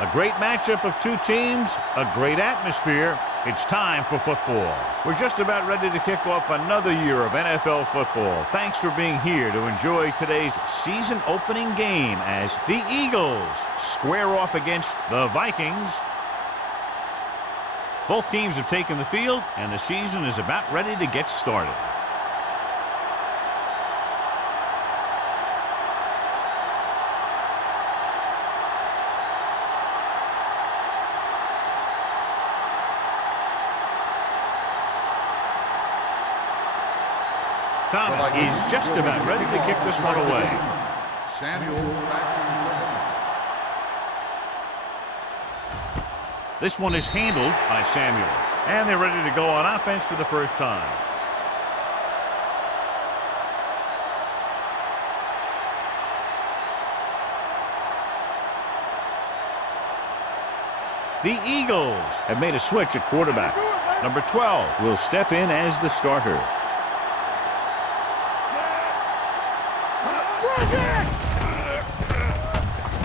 A great matchup of two teams, a great atmosphere. It's time for football. We're just about ready to kick off another year of NFL football. Thanks for being here to enjoy today's season opening game as the Eagles square off against the Vikings. Both teams have taken the field, and the season is about ready to get started. Thomas is just about ready to kick this one away. Samuel back to return. This one is handled by Samuel. And they're ready to go on offense for the first time. The Eagles have made a switch at quarterback. Number 12 will step in as the starter.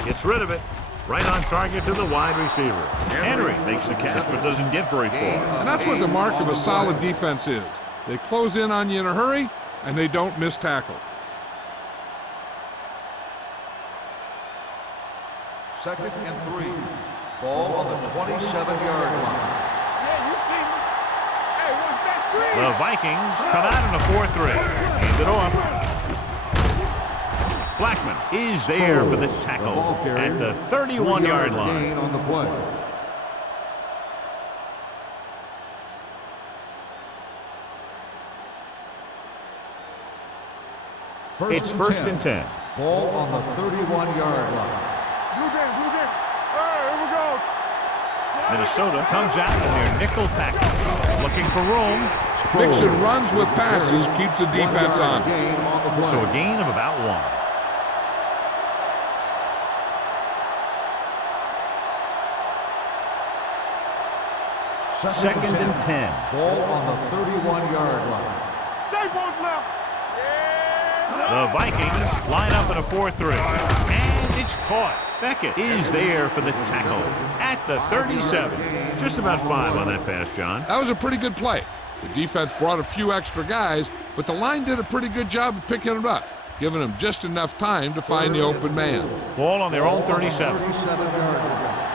Gets rid of it. Right on target to the wide receiver. Henry makes the catch but doesn't get very far. And that's what the mark of a solid defense is. They close in on you in a hurry, and they don't miss tackle. Second and 3. Ball on the 27-yard line. The Vikings come out in a 4-3. Hand it off. Blackman is there for the tackle at the 31-yard line. On the play. It's first and 10. Ball on the 31-yard line. Minnesota comes out in their nickel package, looking for room. Mixon runs with passes, keeps the defense on. So a gain of about 1. Second and 10. Ball on the 31-yard line. The Vikings line up in a 4-3. And it's caught. Beckett is there for the tackle at the 37. Just about 5 on that pass, John. That was a pretty good play. The defense brought a few extra guys, but the line did a pretty good job of picking it up, giving them just enough time to find the open man. Ball on their own 37. 37-yard line.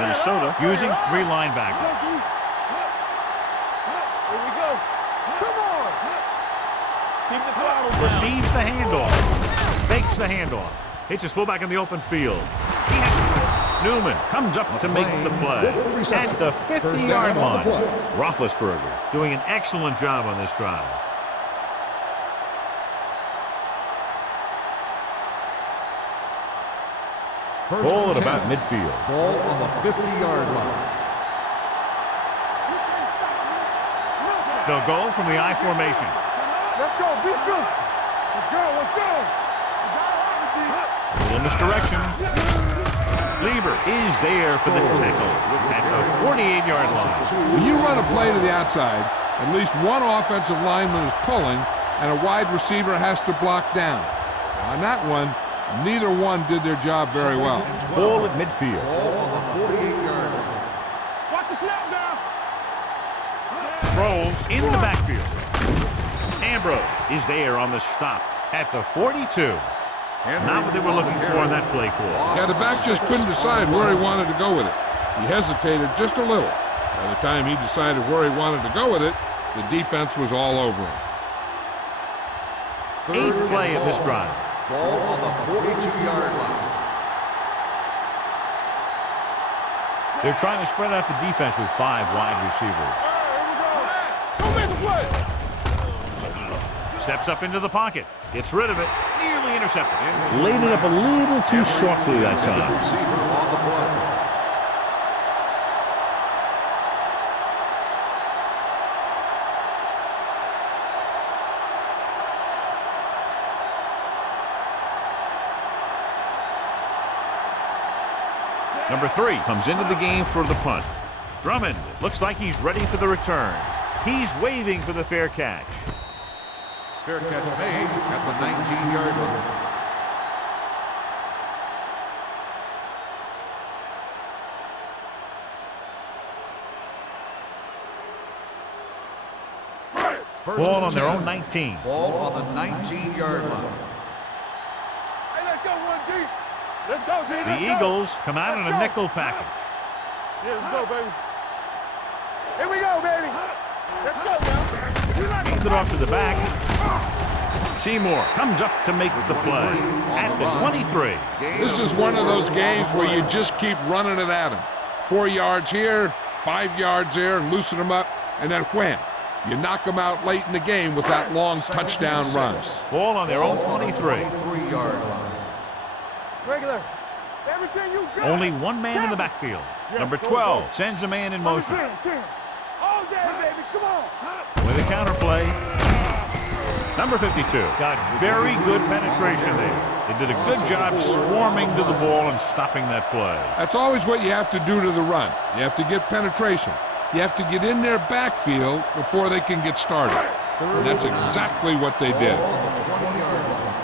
Minnesota using 3 linebackers. Receives the handoff. Fakes the handoff. Hits his fullback in the open field. Newman comes up to make the play at the 50-yard line. Roethlisberger doing an excellent job on this drive. Ball at about midfield. Ball on the 50-yard line. They'll go from the I formation. Let's go, let's go. Let's go. A little misdirection. Lieber is there for the tackle at the 48-yard line. When you run a play to the outside, at least one offensive lineman is pulling, and a wide receiver has to block down. On that one, neither one did their job very well. Ball at midfield. Ball on the 48-yard line. Watch the snap now. Sproles in the backfield. Ambrose is there on the stop at the 42. Not what they were looking for in that play call. Yeah, the back just couldn't decide where he wanted to go with it. He hesitated just a little. By the time he decided where he wanted to go with it, the defense was all over him. 8th play of this drive. Ball on the 42-yard line. They're trying to spread out the defense with 5 wide receivers. Don't make the play. Steps up into the pocket. Gets rid of it. Nearly intercepted. Laid it up a little too softly that time. Receiver on the play. Number 3 comes into the game for the punt. Drummond looks like he's ready for the return. He's waving for the fair catch. Fair catch made at the 19-yard line. Ball on their own 19. Ball on the 19-yard line. Hey, let's go one deep. Let's go, D. The Eagles come out in a nickel package. Yeah, let's go, baby. Here we go, baby. Let's go, man. Hand it off to the back. Seymour comes up to make the play at the 23. This is one of those games where you just keep running it at them. 4 yards here, 5 yards there, and loosen them up, and then wham. You knock them out late in the game with that long touchdown run. Ball on their own 23. 23-yard line. Regular. Everything you got. Only one man in the backfield. Number 12 sends a man in motion. All day, baby. Come on. With a counter play. Number 52 got very good penetration there. They did a good job swarming to the ball and stopping that play. That's always what you have to do to the run. You have to get penetration. You have to get in their backfield before they can get started. And that's exactly what they did. Ball on the 20-yard line.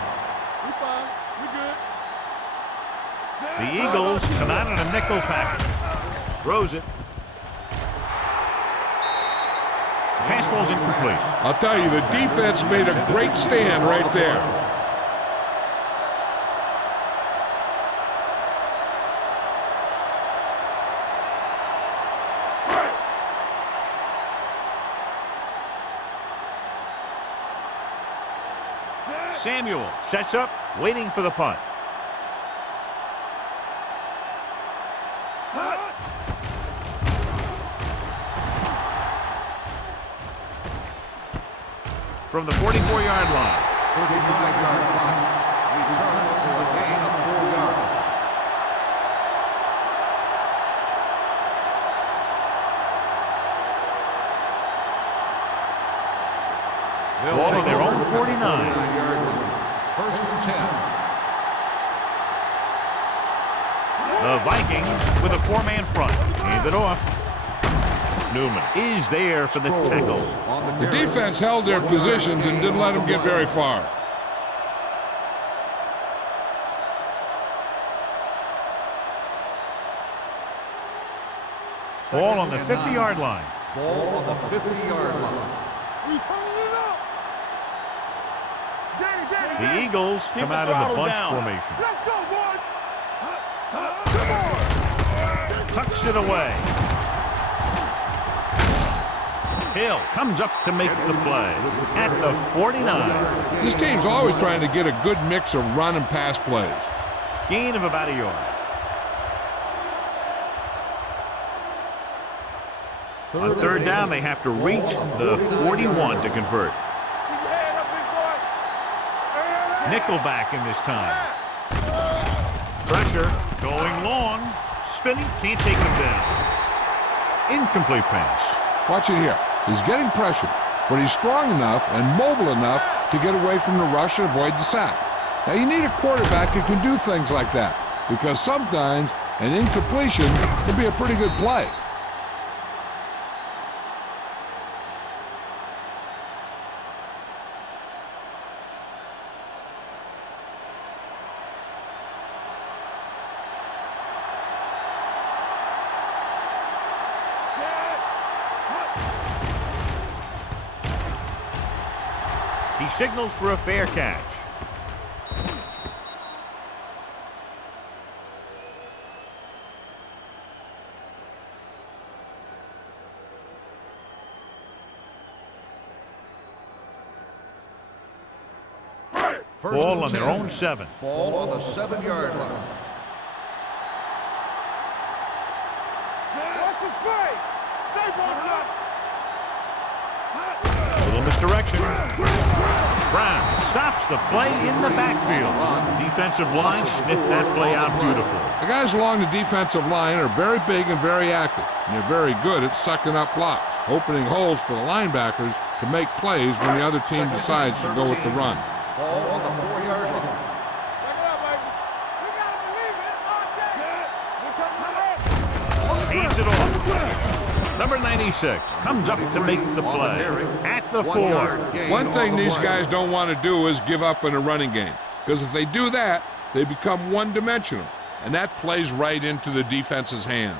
We fine. We good. The Eagles come out in a nickel package. Throws it. Pass ball's incomplete. I'll tell you, the defense made a great stand right there. Samuel sets up, waiting for the punt. From the 44-yard line. 35-yard line. Return for a gain of 4 yards. Ball on their own 49. 49-yard line. First and 10. The Vikings with a 4-man front. Hand it off. Newman is there for the tackle. The defense held their positions and didn't let them get very far. Ball on the 50-yard line. Ball on the 50-yard line. We turning it up. Danny. The Eagles come out in the bunch formation. Let's go, boys. Come on. Tucks it away. Hill comes up to make the play at the 49. This team's always trying to get a good mix of run and pass plays. Gain of about a yard. On third down, they have to reach the 41 to convert. Keep your head up, big boy. Nickelback in this time. Pressure going long. Spinning, can't take him down. Incomplete pass. Watch it here. He's getting pressure, but he's strong enough and mobile enough to get away from the rush and avoid the sack. Now, you need a quarterback who can do things like that, because sometimes an incompletion can be a pretty good play. He signals for a fair catch. Ball on their own 7. Ball on the 7-yard line. What's the play? Stay Little misdirection. Brown stops the play in the backfield. The defensive line sniffed that play out beautiful. The guys along the defensive line are very big and very active, and they're very good at sucking up blocks, opening holes for the linebackers to make plays when the other team decides to go with the run. Ball on the 4-yard line. Check it out, baby. We gotta believe it. All day. Hands it off. Number 96 comes up to make the play at the 4. One thing these guys don't want to do is give up in a running game, because if they do that, they become one-dimensional, and that plays right into the defense's hands.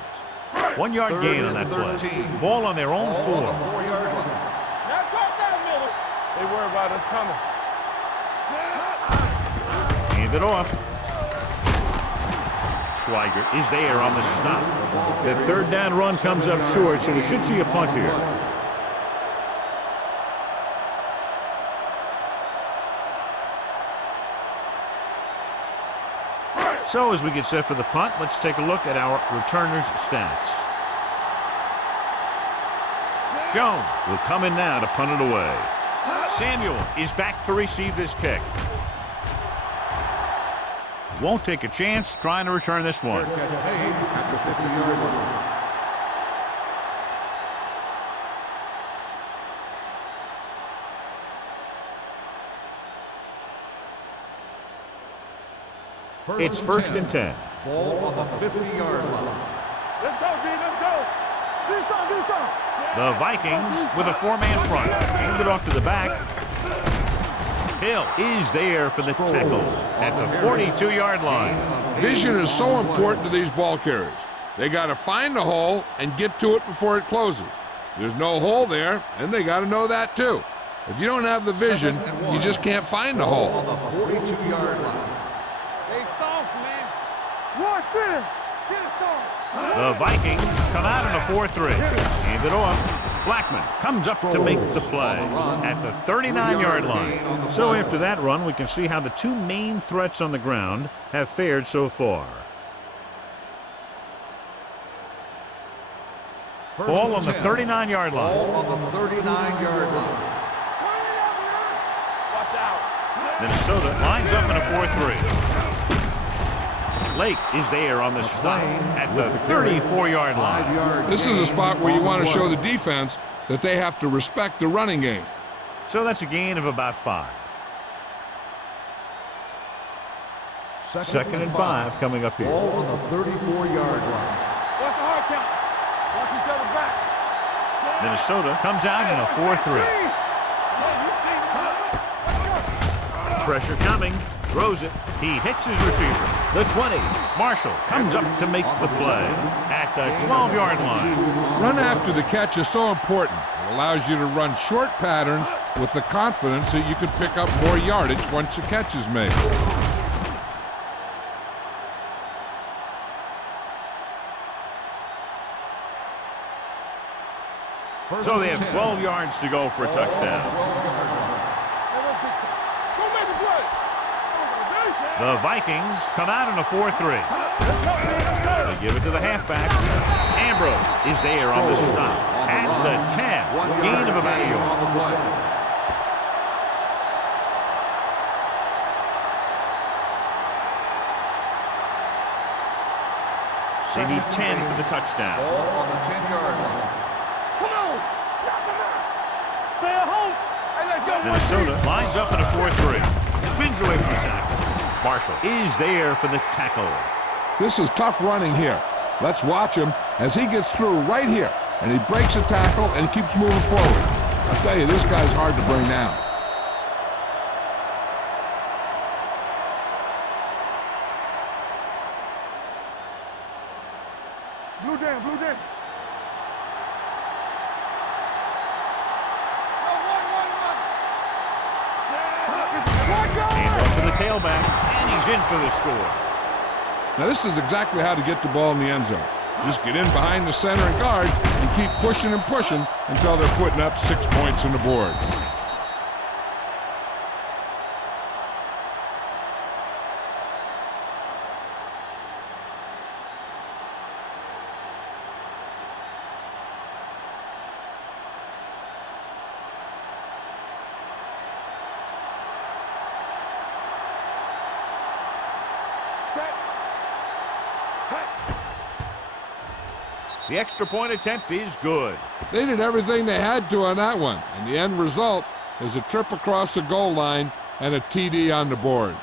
1 yard gain on that play. Ball on their own 4. Ball on the 4-yard line. Now cross out, Miller. out. It's coming. Hand it off. Schweiger is there on the stop. That third down run comes up short, so we should see a punt here. So as we get set for the punt, let's take a look at our returners' stats. Jones will come in now to punt it away. Samuel is back to receive this kick. Won't take a chance trying to return this one. Catch made at the 50-yard line. It's first and 10. Ball on the 50-yard line. Let's go, D. Let's go. Do something. The Vikings with a four-man front. Hand it off to the back. Hill is there for the tackle at the 42-yard line. Vision is so important to these ball carriers. They got to find the hole and get to it before it closes. There's no hole there, and they got to know that too. If you don't have the vision, you just can't find the hole. On the 42-yard line. Hey, soft, man. One center. Get it soft. The Vikings come out in a 4-3. Hand it off. Blackman comes up to make the play at the 39-yard line. So after that run, we can see how the two main threats on the ground have fared so far. Ball on the 39-yard line. Ball on the 39-yard line. Watch out. Minnesota lines up in a 4-3. Lake is there on the stop at the 34-yard line. This is a spot where you want to show the defense that they have to respect the running game. So that's a gain of about 5. Second and 5 coming up here. Ball on the 34-yard line. Watch the hard count. Watch each other back. Minnesota comes out in a 4-3. Pressure coming. Throws it. He hits his receiver. The 20. Marshall comes up to make the play at the 12-yard line. Run after the catch is so important. It allows you to run short patterns with the confidence that you can pick up more yardage once the catch is made. So they have 12 yards to go for a touchdown. The Vikings come out in a 4-3. They give it to the halfback. Ambrose is there on the stop at the 10. Gain of about a yard. They need 10 for the touchdown. Ball on the 10-yard line. Come on. Stay at home. Hey, let's go. Minnesota lines up in a 4-3. Spins away from the tackle. Marshall is there for the tackle. This is tough running here. Let's watch him as he gets through right here. And he breaks a tackle and keeps moving forward. I'll tell you, this guy's hard to bring down. Blue down. Hand off to the tailback, and he's in for the score. Now this is exactly how to get the ball in the end zone. Just get in behind the center and guard and keep pushing and pushing until they're putting up 6 points on the board. The extra point attempt is good. They did everything they had to on that one, and the end result is a trip across the goal line and a TD on the board.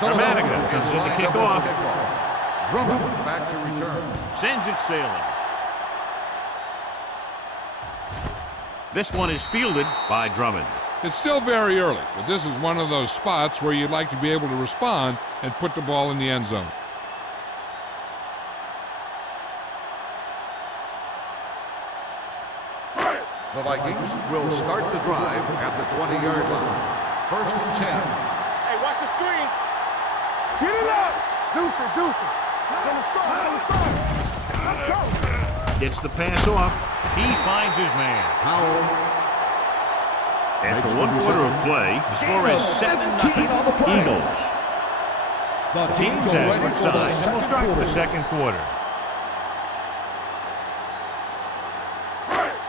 Dramatica comes in to kick off. Drummond back to return. Sends it sailing. This one is fielded by Drummond. It's still very early, but this is one of those spots where you'd like to be able to respond and put the ball in the end zone. The Vikings will start the drive at the 20-yard line. 1st and 10. Hey, watch the screen. Get it up. Deuce it, deuce it. From the start, from the start. Let's go. Gets the pass off. He finds his man. After 1 quarter of play, the score is 7-0 Eagles. The teams have switched sides, and we'll start the second quarter.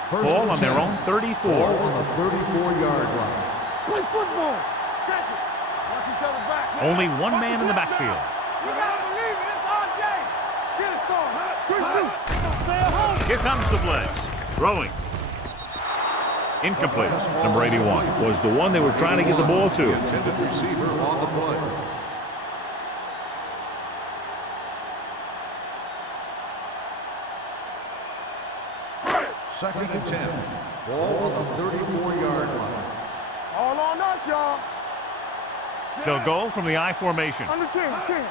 Ball on their own 34. Ball on the 34-yard line. Play football. Check it. Watch each other back. Only one man in the backfield. You gotta believe it. It's our game. Get it, son. Good shoot. Stay at home. Here comes the blitz. Throwing. Incomplete. Number 81 was the one they were trying to get the ball to. The intended receiver on the play. Second and 10. Ball on the 34-yard line. All on us, y'all. They'll go from the I formation. Under 10, 10.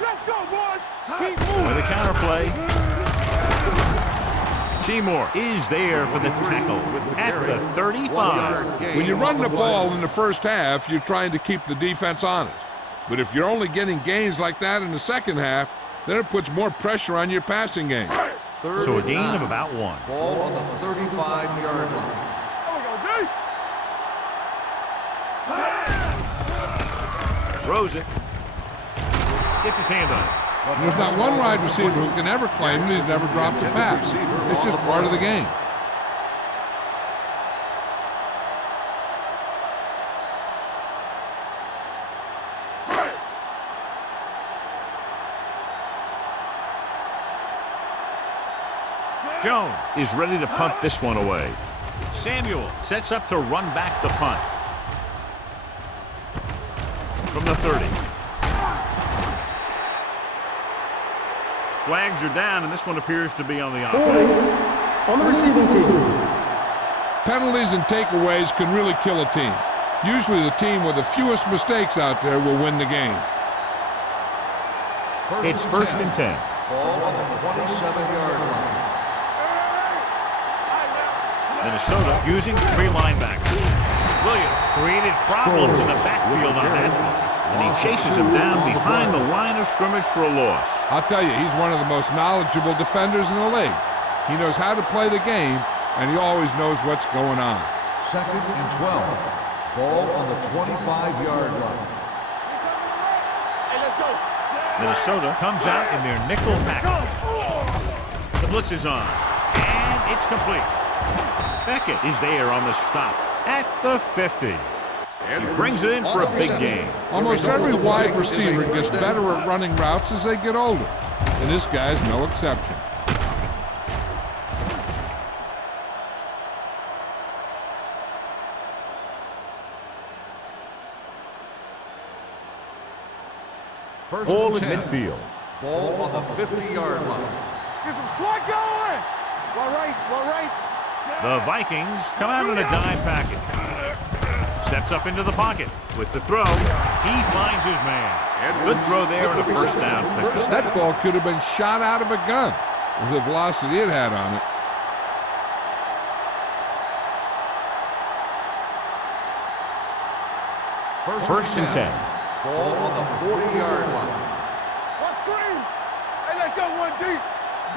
Let's go, boys. Keep moving. With a counter play. Seymour is there for the tackle at the 35. When you run the ball in the first half, you're trying to keep the defense honest. But if you're only getting gains like that in the second half, then it puts more pressure on your passing game. So a gain of about 1. Ball on the 35-yard line. There we go, D. Throws it. Gets his hand on it. There's not one wide receiver who can ever claim that he's never dropped a pass. It's just part of the game. Jones is ready to punt this one away. Samuel sets up to run back the punt. From the 30. Flags are down, and this one appears to be on the offense. On the receiving team. Penalties and takeaways can really kill a team. Usually the team with the fewest mistakes out there will win the game. It's 1st and 10. Ball on the 27-yard line. Minnesota using 3 linebackers. Williams created problems in the backfield on that one, and he chases him down behind the line of scrimmage for a loss. I'll tell you, he's one of the most knowledgeable defenders in the league. He knows how to play the game, and he always knows what's going on. 2nd and 12. Ball on the 25-yard line. Hey, let's go. Minnesota comes out in their nickel package. The blitz is on, and it's complete. Beckett is there on the stop at the 50. He brings it in for a big gain. Almost every wide receiver gets better at running routes as they get older, and this guy's no exception. Ball at midfield. Ball on the 50-yard line. Get some slot going. Well, right. The Vikings come out in a dime package. Steps up into the pocket with the throw. He finds his man. Good throw there and a first down pickup. That ball could have been shot out of a gun with the velocity it had on it. First and 10. Ball on the 40-yard line. What screen? Hey, let's go 1 deep.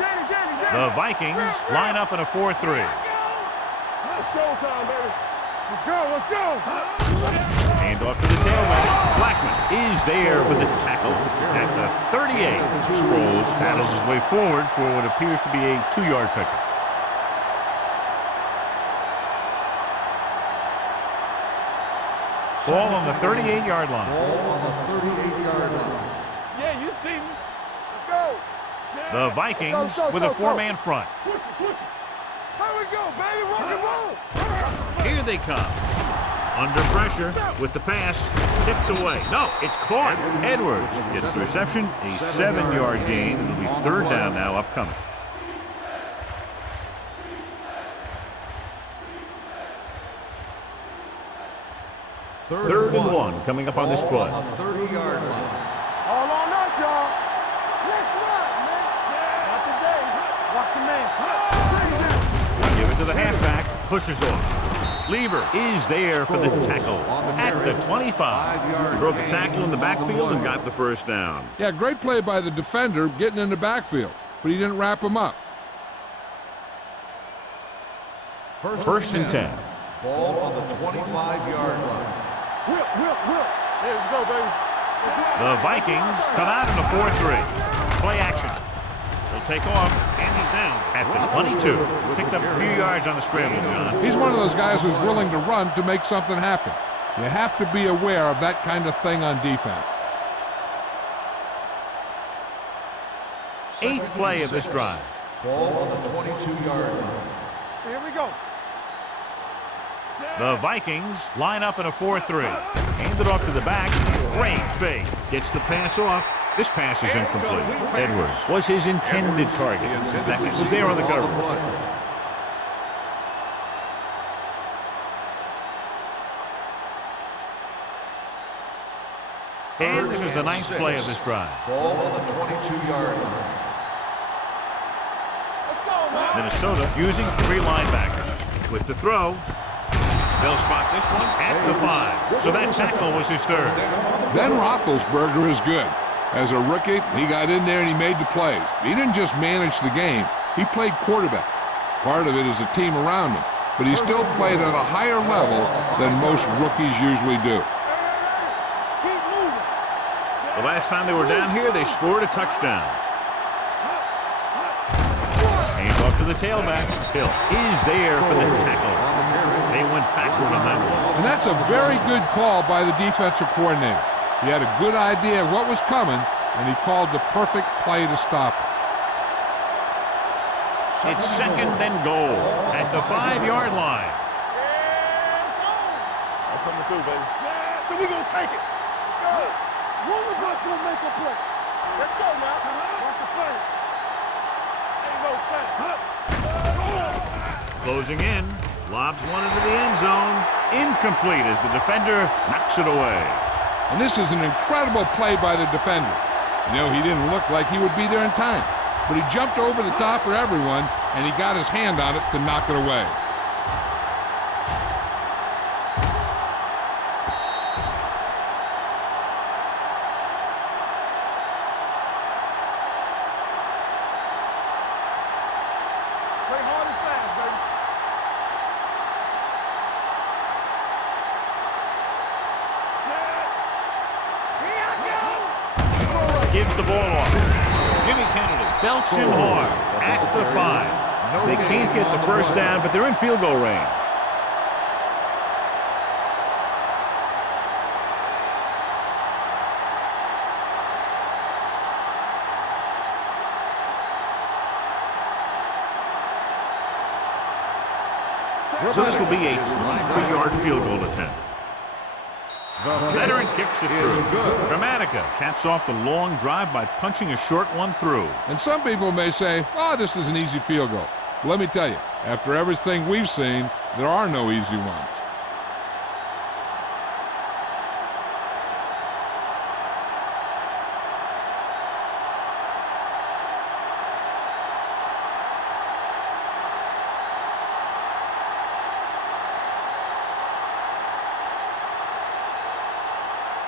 Danny. The Vikings line up in a 4-3. It's showtime, baby. Let's go. Hand off to the tailback. Blackman is there for the tackle at the 38. Sproles paddles his way forward for what appears to be a 2-yard pickup. Ball on the 38-yard line. Ball on the 38-yard line. Yeah, you see me. Let's go. The Vikings with a 4-man front. Switch it. Here we go, baby. Rock and roll. Here they come. Under pressure with the pass. Tipped away. No, it's caught. Edwards gets the reception. A 7-yard gain. It'll be 3rd down now upcoming. Third and 1 coming up on this play. On the 30-yard line. All on us, y'all. Let's run, man. Not today. Watch your man. Give it to the halfback. Pushes off. Lieber is there for the tackle at the 25. He broke a tackle in the backfield and got the first down. Yeah, great play by the defender getting in the backfield, but he didn't wrap him up. First and 10. Ball on the 25-yard line. Whip. There we go, baby. The Vikings come out in a 4-3. Play action. He'll take off, and he's down at the 22. Picked up a few yards on the scramble, John. He's one of those guys who's willing to run to make something happen. You have to be aware of that kind of thing on defense. 8th play of this drive. Ball on the 22-yard line. Here we go. The Vikings line up in a 4-3. Hand it off to the back. Great fake. Gets the pass off. This pass is incomplete. Edwards was his intended target. Beckett was there on the cover. And this is the 9th play of this drive. Ball on the 22-yard line. Let's go, man. Minnesota using 3 linebackers. With the throw, they'll spot this one at the 5. So that tackle was his 3rd. Ben Roethlisberger is good. As a rookie, he got in there and he made the plays. He didn't just manage the game, he played quarterback. Part of it is the team around him, but he still played at a higher level than most rookies usually do. Keep moving. The last time they were down here, they scored a touchdown. Hands off to the tailback. Hill is there for the tackle. They went backward on that one. And that's a very good call by the defensive coordinator. He had a good idea of what was coming, and he called the perfect play to stop it. It's 2nd and goal at the 5-yard line. I'm coming through, baby. So we gonna take it. Let's go. One of us gonna make a play. Let's go now. Watch the play. Ain't no play. Closing in. Lobs one into the end zone. Incomplete as the defender knocks it away. And this is an incredible play by the defender. You know, he didn't look like he would be there in time, but he jumped over the top of everyone, and he got his hand on it to knock it away. Play hard and fast, baby. Gives the ball off. Jimmy Kennedy belts him hard at the 5. They can't get the first down, but they're in field goal range. So this will be a 23-yard field goal attempt. Veteran kicks it through. Gramatica caps off the long drive by punching a short one through. And some people may say, oh, this is an easy field goal. Well, let me tell you, after everything we've seen, there are no easy ones.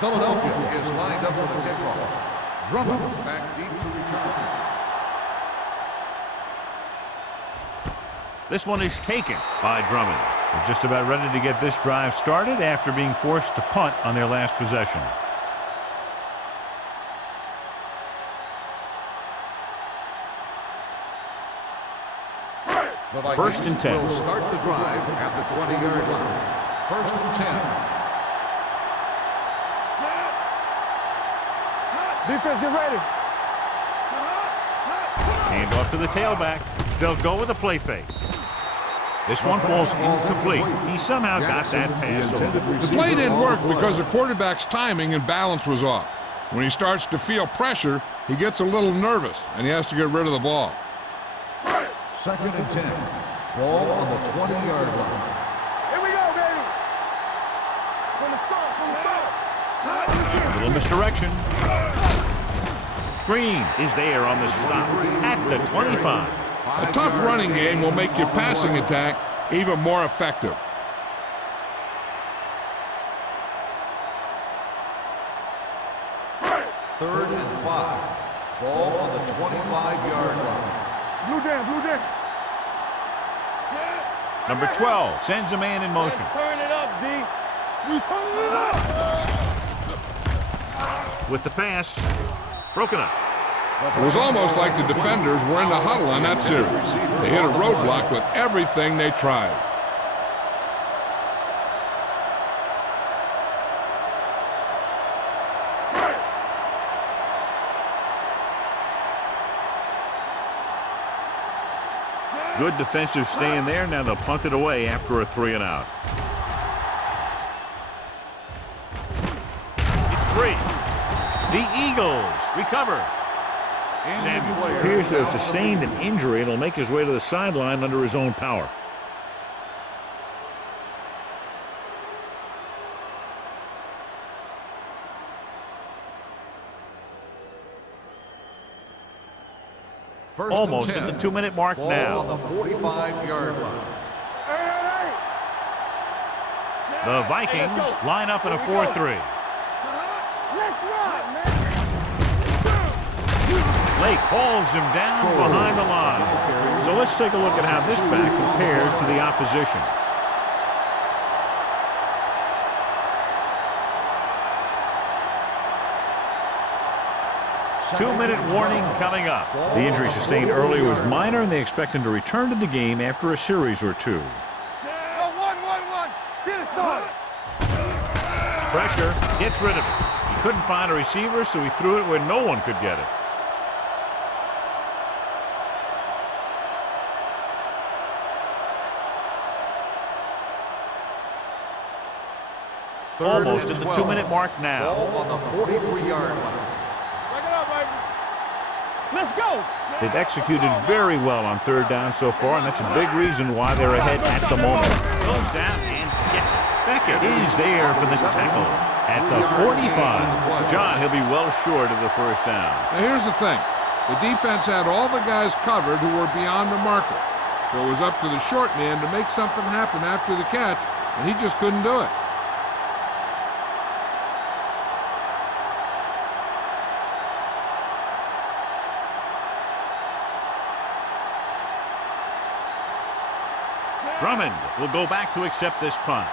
Philadelphia is lined up for the kickoff. Drummond back deep to return. This one is taken by Drummond. They're just about ready to get this drive started after being forced to punt on their last possession. First and 10. Will start the drive at the 20-yard line. First and 10. Defense, get ready. Hand off to the tailback. They'll go with a play fake. This one falls incomplete. He somehow got that pass off. The play didn't work because the quarterback's timing and balance was off. When he starts to feel pressure, he gets a little nervous, and he has to get rid of the ball. Second and 10. Ball on the 20-yard line. Here we go, baby. From the A little misdirection. Green is there on the stop at the 25. A tough running game will make your passing attack even more effective. Third and 5. Ball on the 25-yard line. Blue down. Number 12 sends a man in motion. Turn it up, D. You turn it up. With the pass, broken up. It was almost like the defenders were in the huddle on that series. They hit a roadblock with everything they tried. Good defensive stand there. Now they'll punt it away after a 3-and-out. It's free. The Eagles recover. Samuel appears to have sustained an injury and will make his way to the sideline under his own power. Almost at the 2-minute mark now. On the 45-yard line. The Vikings line up in a 4-3. Let's run, man. Lake hauls him down behind the line. So let's take a look at how this back compares to the opposition. Two-minute warning coming up. The injury sustained earlier was minor, and they expect him to return to the game after a series or two. 1-1-1. Get it started. Pressure gets rid of it. He couldn't find a receiver, so he threw it where no one could get it. Almost at the 2-minute mark now. Ball on the 43-yard line. Let's go. They've executed very well on third down so far, and that's a big reason why they're ahead at the moment. Goes down and gets it. Beckett is there for the tackle at the 45. John, he'll be well short of the first down. Now here's the thing. The defense had all the guys covered who were beyond the marker. So it was up to the short man to make something happen after the catch, and he just couldn't do it. Drummond will go back to accept this punt.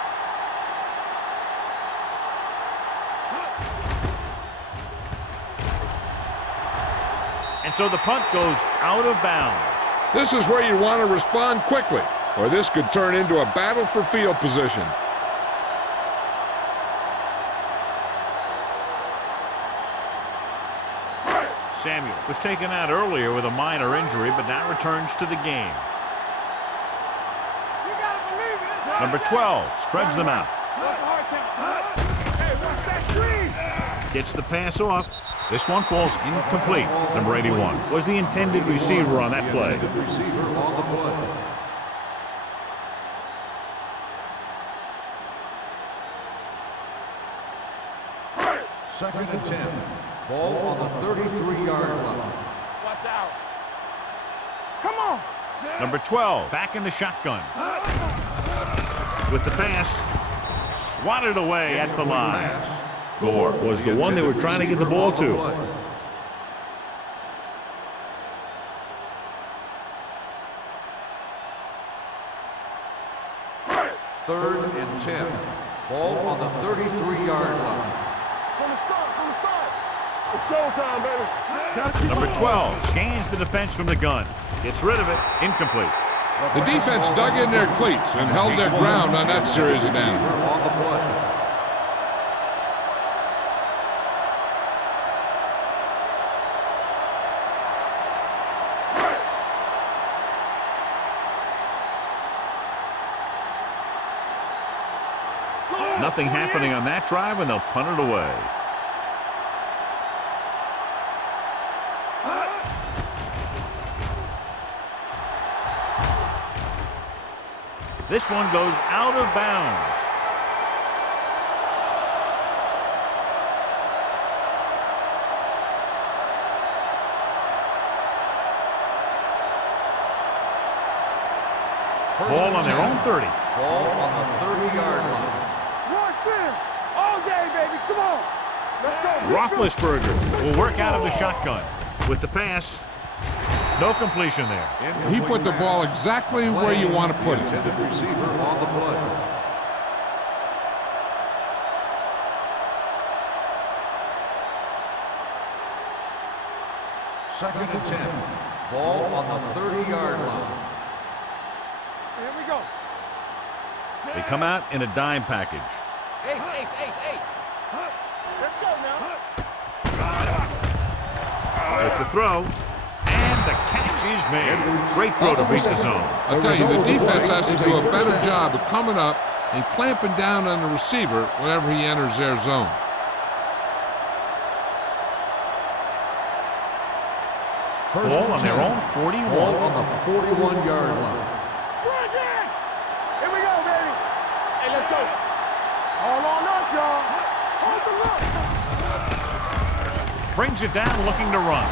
And so the punt goes out of bounds. This is where you want to respond quickly, or this could turn into a battle for field position. Samuel was taken out earlier with a minor injury, but now returns to the game. Number 12 spreads them out. Gets the pass off. This one falls incomplete. Number 81 was the intended receiver on that play. Second and 10. Ball on the 33-yard line. Watch out. Come on. Number 12 back in the shotgun. With the pass, swatted away at the line. Gore was the one they were trying to get the ball to. Third and 10. Ball on the 33-yard line. From the start. It's showtime, baby. Number 12 scans the defense from the gun. Gets rid of it. Incomplete. The defense dug in their cleats and held their ground on that series of downs. On the play. Nothing happening on that drive, and they'll punt it away. This one goes out of bounds. Ball on their own 30. Ball on the 30-yard line. Rush in. All day, baby. Come on. Let's go. Roethlisberger will work out of the shotgun. With the pass, no completion there. He put the ball exactly where you want to put it. Intended receiver on the play. Second and 10. Ball on the 30-yard line. Here we go. They come out in a dime package. Ace, ace, ace, ace. Let's go now. With the throw, and the catch is made. Great throw to beat the zone. I'll tell you, the defense has to do a better job of coming up and clamping down on the receiver whenever he enters their zone. Ball on their own 41. Ball on the 41-yard line. Bring it. Here we go, baby. Hey, let's go. All on us, y'all. Hold the look. Brings it down, looking to run.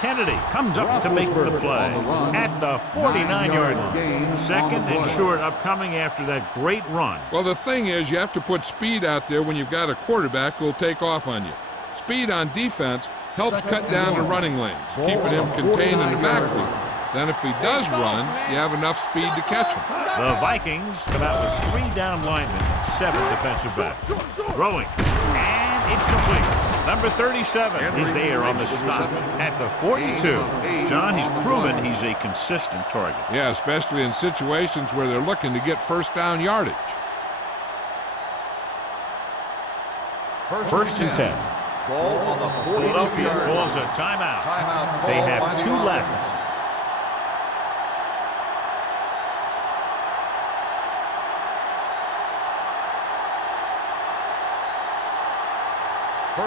Kennedy comes up to make the play at the 49-yard line. Second and short upcoming after that great run. Well, the thing is, you have to put speed out there when you've got a quarterback who'll take off on you. Speed on defense helps cut down the running lanes, keeping him contained in the backfield. Then if he does run, you have enough speed to catch him. The Vikings come out with 3 down linemen and 7 defensive backs. Throwing, and it's complete. Number 37 is there on the stop at the 42. John, he's proven he's a consistent target. Yeah, especially in situations where they're looking to get first down yardage. First and 10. Ball on the 42 Philadelphia yard calls a line. timeout. Timeout They called by have the 2 offense. left.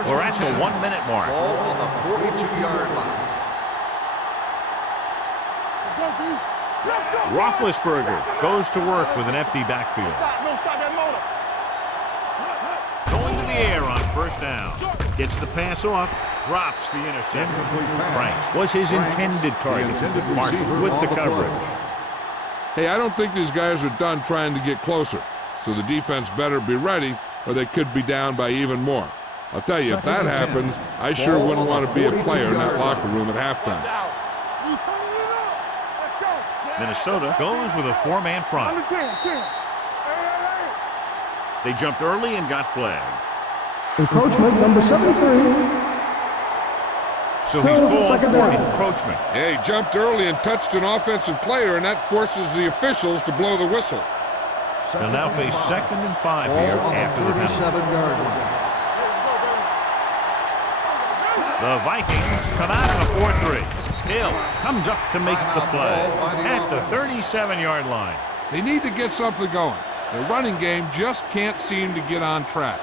We're at the 1-minute mark. Ball on the 42-yard line. Let's go, B. Roethlisberger goes to work with an empty backfield. Stop that motor. Going to the air on first down. Gets the pass off, drops the interception. Franks was his intended target. Marshall with the coverage. Hey, I don't think these guys are done trying to get closer, so the defense better be ready or they could be down by even more. I'll tell you, if that happens, I sure wouldn't want to be a player in that locker room at halftime. You turning it up. Let's go. Minnesota goes with a 4-man front. Under 10. Hey. They jumped early and got flagged. Encroachment number 73. So he's Still called second for down. encroachment. Yeah, he jumped early and touched an offensive player, and that forces the officials to blow the whistle. They'll now face 2nd and 5 here after the penalty. 37-yard line. The Vikings come out in a 4-3. Hill comes up to make the play at the 37-yard line. They need to get something going. Their running game just can't seem to get on track.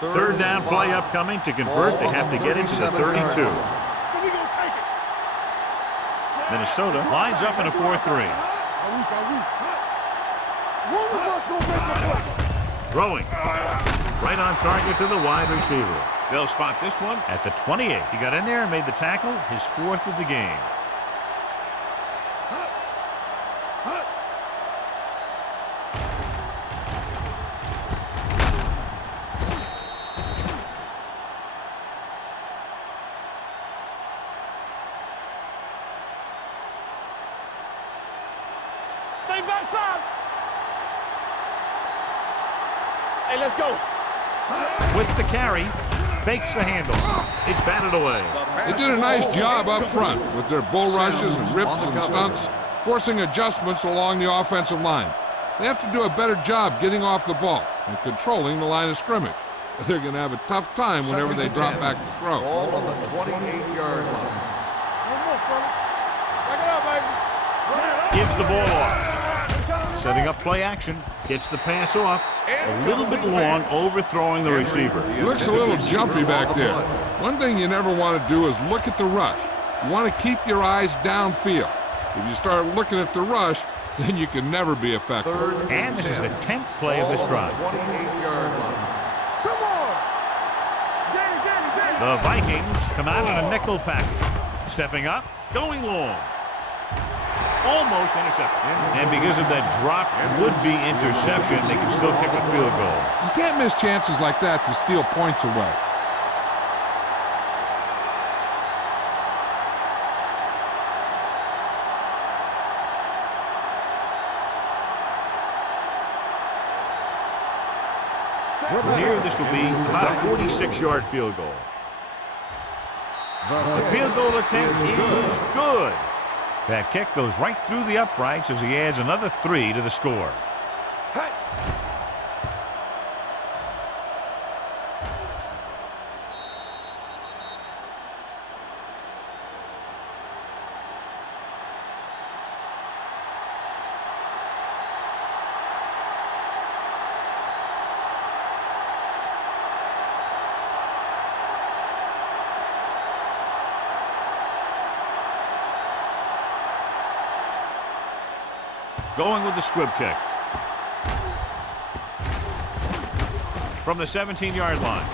Third down play upcoming. To convert, they have to get into the 32. So we gonna take it. Minnesota lines up in a 4-3. Are we? One of us gonna make a play. Throwing. Right on target to the wide receiver. They'll spot this one at the 28. He got in there and made the tackle, his 4th of the game. Stay backside. Hey, let's go. With the carry, fakes the handle. It's batted away. They did a nice job up front with their bull rushes and rips and stunts, forcing adjustments along the offensive line. They have to do a better job getting off the ball and controlling the line of scrimmage. They're going to have a tough time whenever they drop back to throw. Ball on the 28-yard line. One more, fella. Back it up, baby. Gives the ball off. Setting up play action. Gets the pass off. A little bit long, overthrowing the receiver. He looks a little jumpy back there. One thing you never want to do is look at the rush. You want to keep your eyes downfield. If you start looking at the rush, then you can never be effective. And this is the 10th play of this drive. 28-yard line. Come on. Danny. The Vikings come out in a nickel package. Stepping up, going long. Almost intercepted. And because of that drop would-be interception, they can still kick a field goal. You can't miss chances like that to steal points away. From here, this will be about a 46-yard field goal. The field goal attempt is good. That kick goes right through the uprights as he adds another 3 to the score. Going with the squib kick. From the 17-yard line.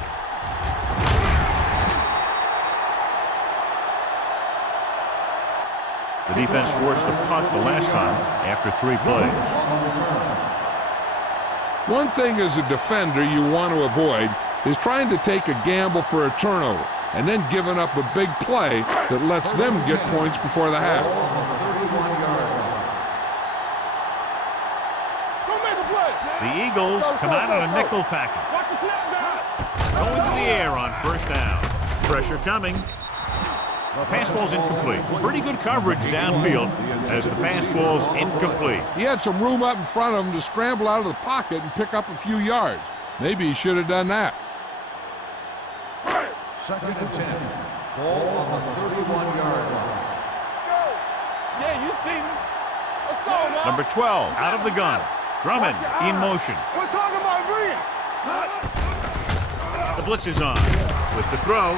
The defense forced a punt the last time after 3 plays. One thing as a defender you want to avoid is trying to take a gamble for a turnover and then giving up a big play that lets them get points before the half. The Eagles come out on a nickel package. Going to the air on first down. Pressure coming. The pass falls incomplete. Pretty good coverage downfield as the pass falls incomplete. He had some room up in front of him to scramble out of the pocket and pick up a few yards. Maybe he should have done that. 2nd and 10. Ball on the 31-yard line. Yeah, you see me. Let's go, man. Number 12 out of the gun. Drummond in motion. We're talking about green. The blitz is on. With the throw.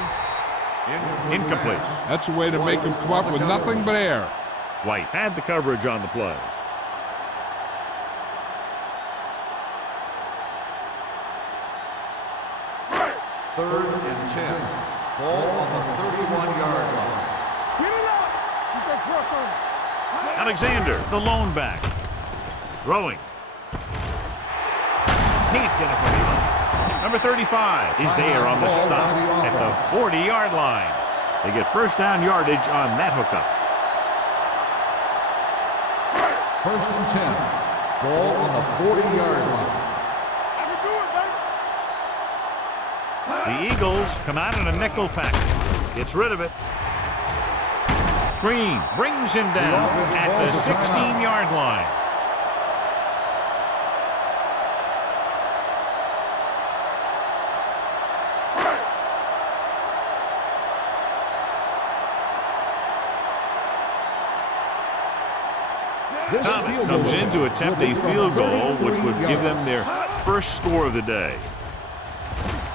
Incomplete. That's a way to make him come up with nothing but air. White had the coverage on the play. Third and 10. Ball on the 31-yard line. Get it up. You can press on it. Alexander, the lone back. Throwing. Can't get it from him. Number 35 is there on the stop at the 40-yard line. They get first down yardage on that hookup. 1st and 10. Ball on the 40-yard line. The Eagles come out in a nickel package. Gets rid of it. Green brings him down at the 16-yard line. Thomas comes in to attempt a field goal, which would give them their first score of the day.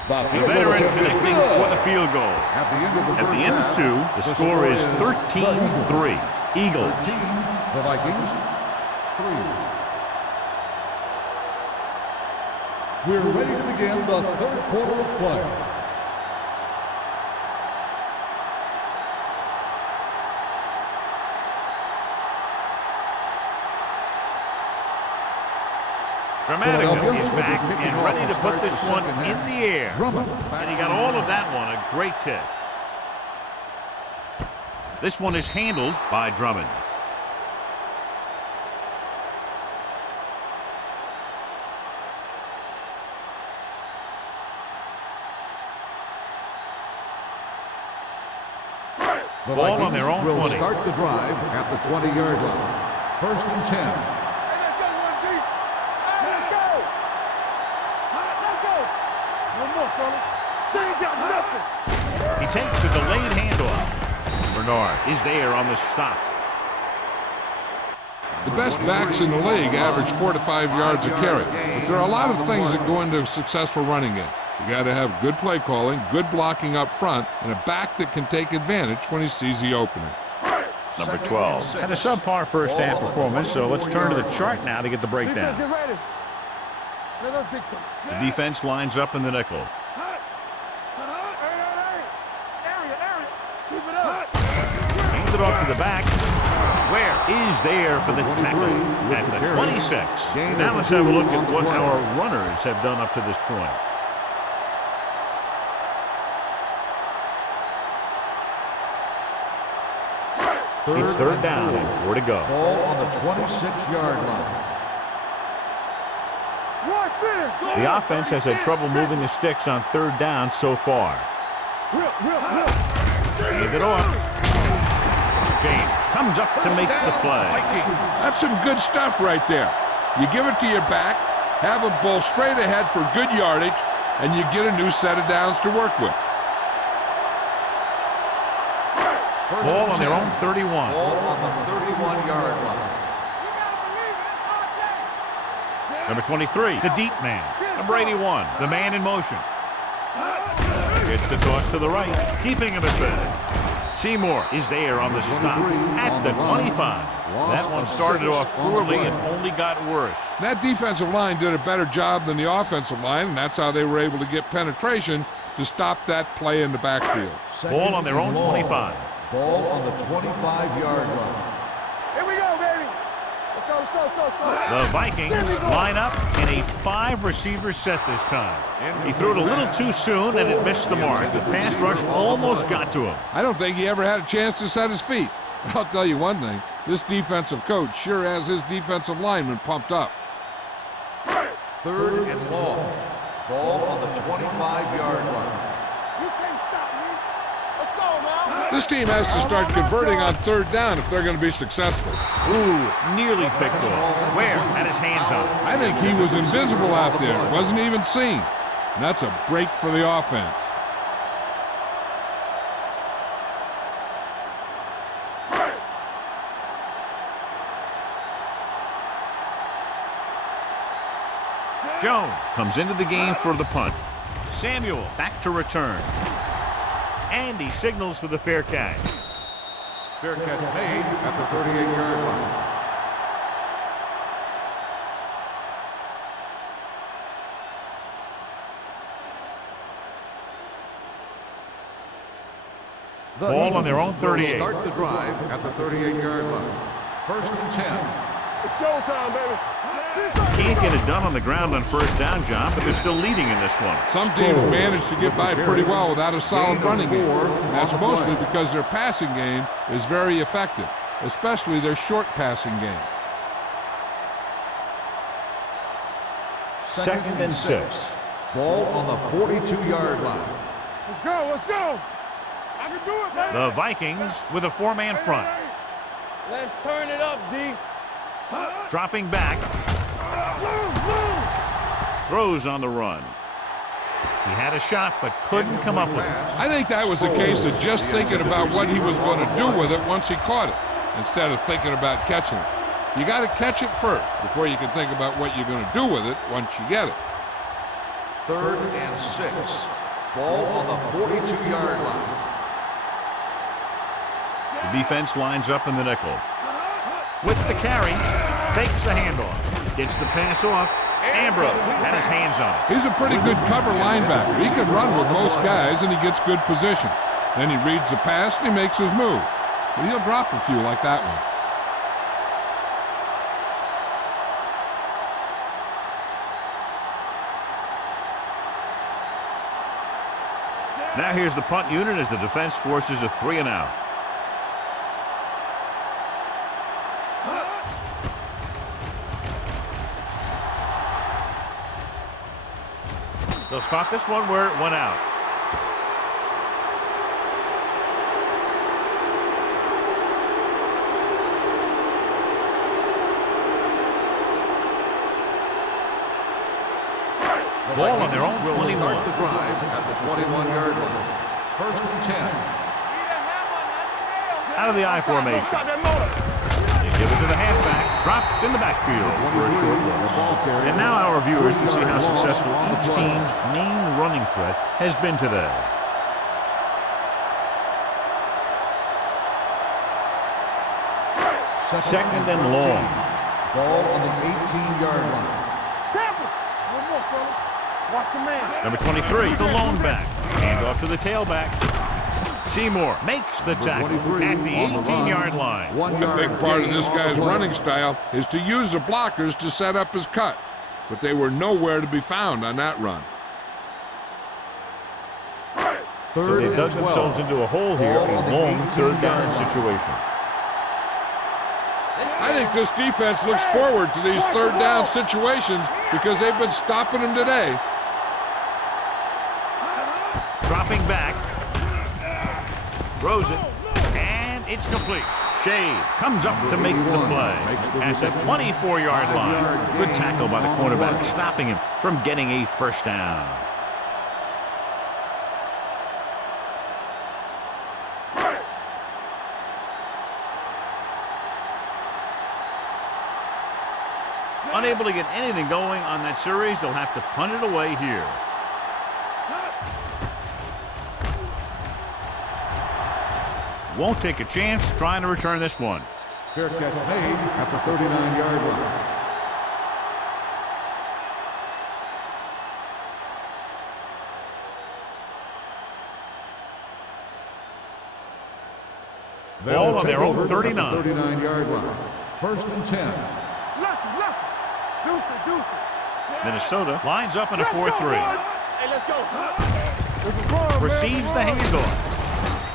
The veteran connecting for the field goal. At the end of 2, the score is 13-3. Eagles. The Vikings, 3. We're ready to begin the 3rd quarter of play. Dramatica is back and ready to put this one in the air. And he got all of that one, a great kick. This one is handled by Drummond. The Ball on their own will 20. Start the drive at the 20-yard line. 1st and 10. He takes the delayed handoff. Bernard is there on the stop. The best backs in the league average 4 to 5 yards a carry. But there are a lot of things that go into a successful running game. You got to have good play calling, good blocking up front, and a back that can take advantage when he sees the opening. Number 12 had a subpar first half performance, so let's turn to the chart now to get the breakdown. The defense lines up in the nickel. to the back. Where is there for the tackle at the 26. Now let's have a look at what our runners have done up to this point. It's third down and 4 to go. Ball on the 26-yard line. The offense has had trouble moving the sticks on third down so far. Leave it off. James comes up to make the play. That's some good stuff right there. You give it to your back, have a bull straight ahead for good yardage, and you get a new set of downs to work with. Ball on their own 31. Ball on the 31-yard line. Number 23, the deep man. Number 81, the man in motion. Gets the toss to the right, keeping him at bay. Seymour is there on the stop at the 25. That one started off poorly and only got worse. That defensive line did a better job than the offensive line, and that's how they were able to get penetration to stop that play in the backfield. Ball on their own 25. Ball on the 25-yard line. Here we go, baby. Let's go, let's go, let's go, let's go. The Vikings line up in a 5-receiver set this time. He threw it a little too soon and it missed the mark. The pass rush almost got to him. I don't think he ever had a chance to set his feet. I'll tell you one thing, this defensive coach sure has his defensive linemen pumped up. Third and long. Ball on the 25-yard line. You can't stop me. Let's go, man. This team has to start converting on third down if they're going to be successful. Ooh, nearly picked off. Where? Had his hands on it. I think he was invisible out there. Wasn't even seen. And that's a break for the offense. Jones comes into the game for the punt. Samuel back to return. And he signals for the fair catch. Fair catch made at the 38-yard line. Ball on their own 38. Start the drive at the 38-yard line. First and 10. It's showtime, baby. Can't get it done on the ground on first down, John, but they're still leading in this one. Some teams manage to get by pretty well without a solid running game. That's mostly because their passing game is very effective, especially their short passing game. Second and 6. Ball on the 42-yard line. Let's go, let's go. I can do it, baby. The Vikings with a 4-man front. Let's turn it up, D. Dropping back. Throws on the run. He had a shot but couldn't come up with it. I think that was a case of just thinking about what he was going to do with it once he caught it, instead of thinking about catching it. You got to catch it first before you can think about what you're going to do with it once you get it. Third and 6. Ball on the 42-yard line. The defense lines up in the nickel. With the carry, fakes the handoff, gets the pass off. Ambrose had his hands on it. He's a pretty good cover linebacker. He can run with most guys, and he gets good position. Then he reads the pass, and he makes his move. But he'll drop a few like that one. Now here's the punt unit as the defense forces a 3-and-out. They'll spot this one where it went out. Ball on their own 21. Will start the drive at the 21-yard line. First and 10. Out of the I formation. They give it to the halfback. Dropped in the backfield for a short loss. And now our viewers can see how successful each team's main running threat has been today. Second and long. Ball on the 18-yard line. One more, fella. Watch your man. Number 23, the lone back. Hand off to the tailback. Seymour makes the tackle at the 18-yard line. A big part of this guy's running style is to use the blockers to set up his cut, but they were nowhere to be found on that run. So they dug themselves into a hole here, a long third down situation. I think this defense looks forward to these third down situations because they've been stopping them today. Dropping back. Throws it. And it's complete. Shade comes up to make the play at the 24-yard line. Good tackle by the cornerback, stopping him from getting a first down. Unable to get anything going on that series, they'll have to punt it away here. Won't take a chance trying to return this one. Fair catch made at the 39-yard line. Ball on their own 39. 39-yard line. First and 10. Minnesota lines up in a 4-3. Hey, let's go. Receives the handoff.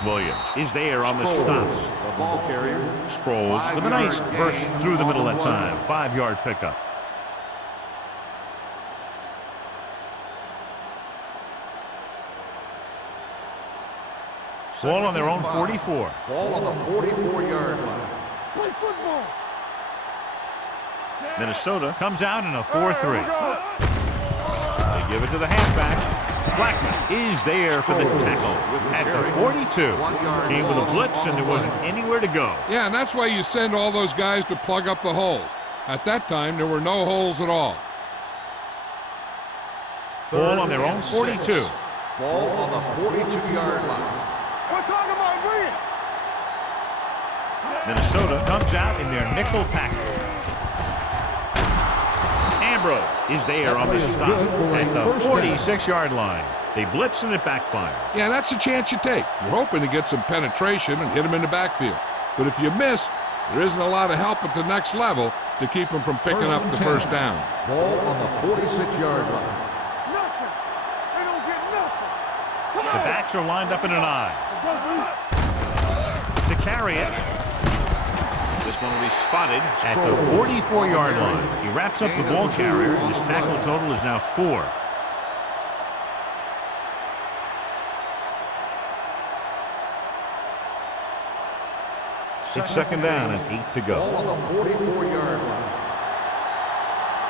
Williams is there on the stop. The ball carrier. Sproles with a nice burst through the middle that time. 5-yard pickup. Ball on their own 44. Ball on the 44-yard line. Play football. Minnesota comes out in a 4-3. They give it to the halfback. Blackman is there for the tackle at the 42. Came with a blitz and there wasn't anywhere to go. Yeah, and that's why you send all those guys to plug up the holes. At that time, there were no holes at all. Ball on their own 42. Ball on the 42-yard line. We're talking about bringing. Minnesota comes out in their nickel package. Ambrose is there on the stop at the 46-yard line. They blitz and it backfires. Yeah, that's a chance you take. You're hoping to get some penetration and hit them in the backfield. But if you miss, there isn't a lot of help at the next level to keep them from picking up the first down. Ball on the 46-yard line. Nothing. They don't get nothing. Come The backs are lined up in an eye. To carry it. This one will be spotted at the 44-yard line. He wraps up the ball carrier. His tackle total is now 4. It's second down and 8 to go. Ball on the 44-yard line.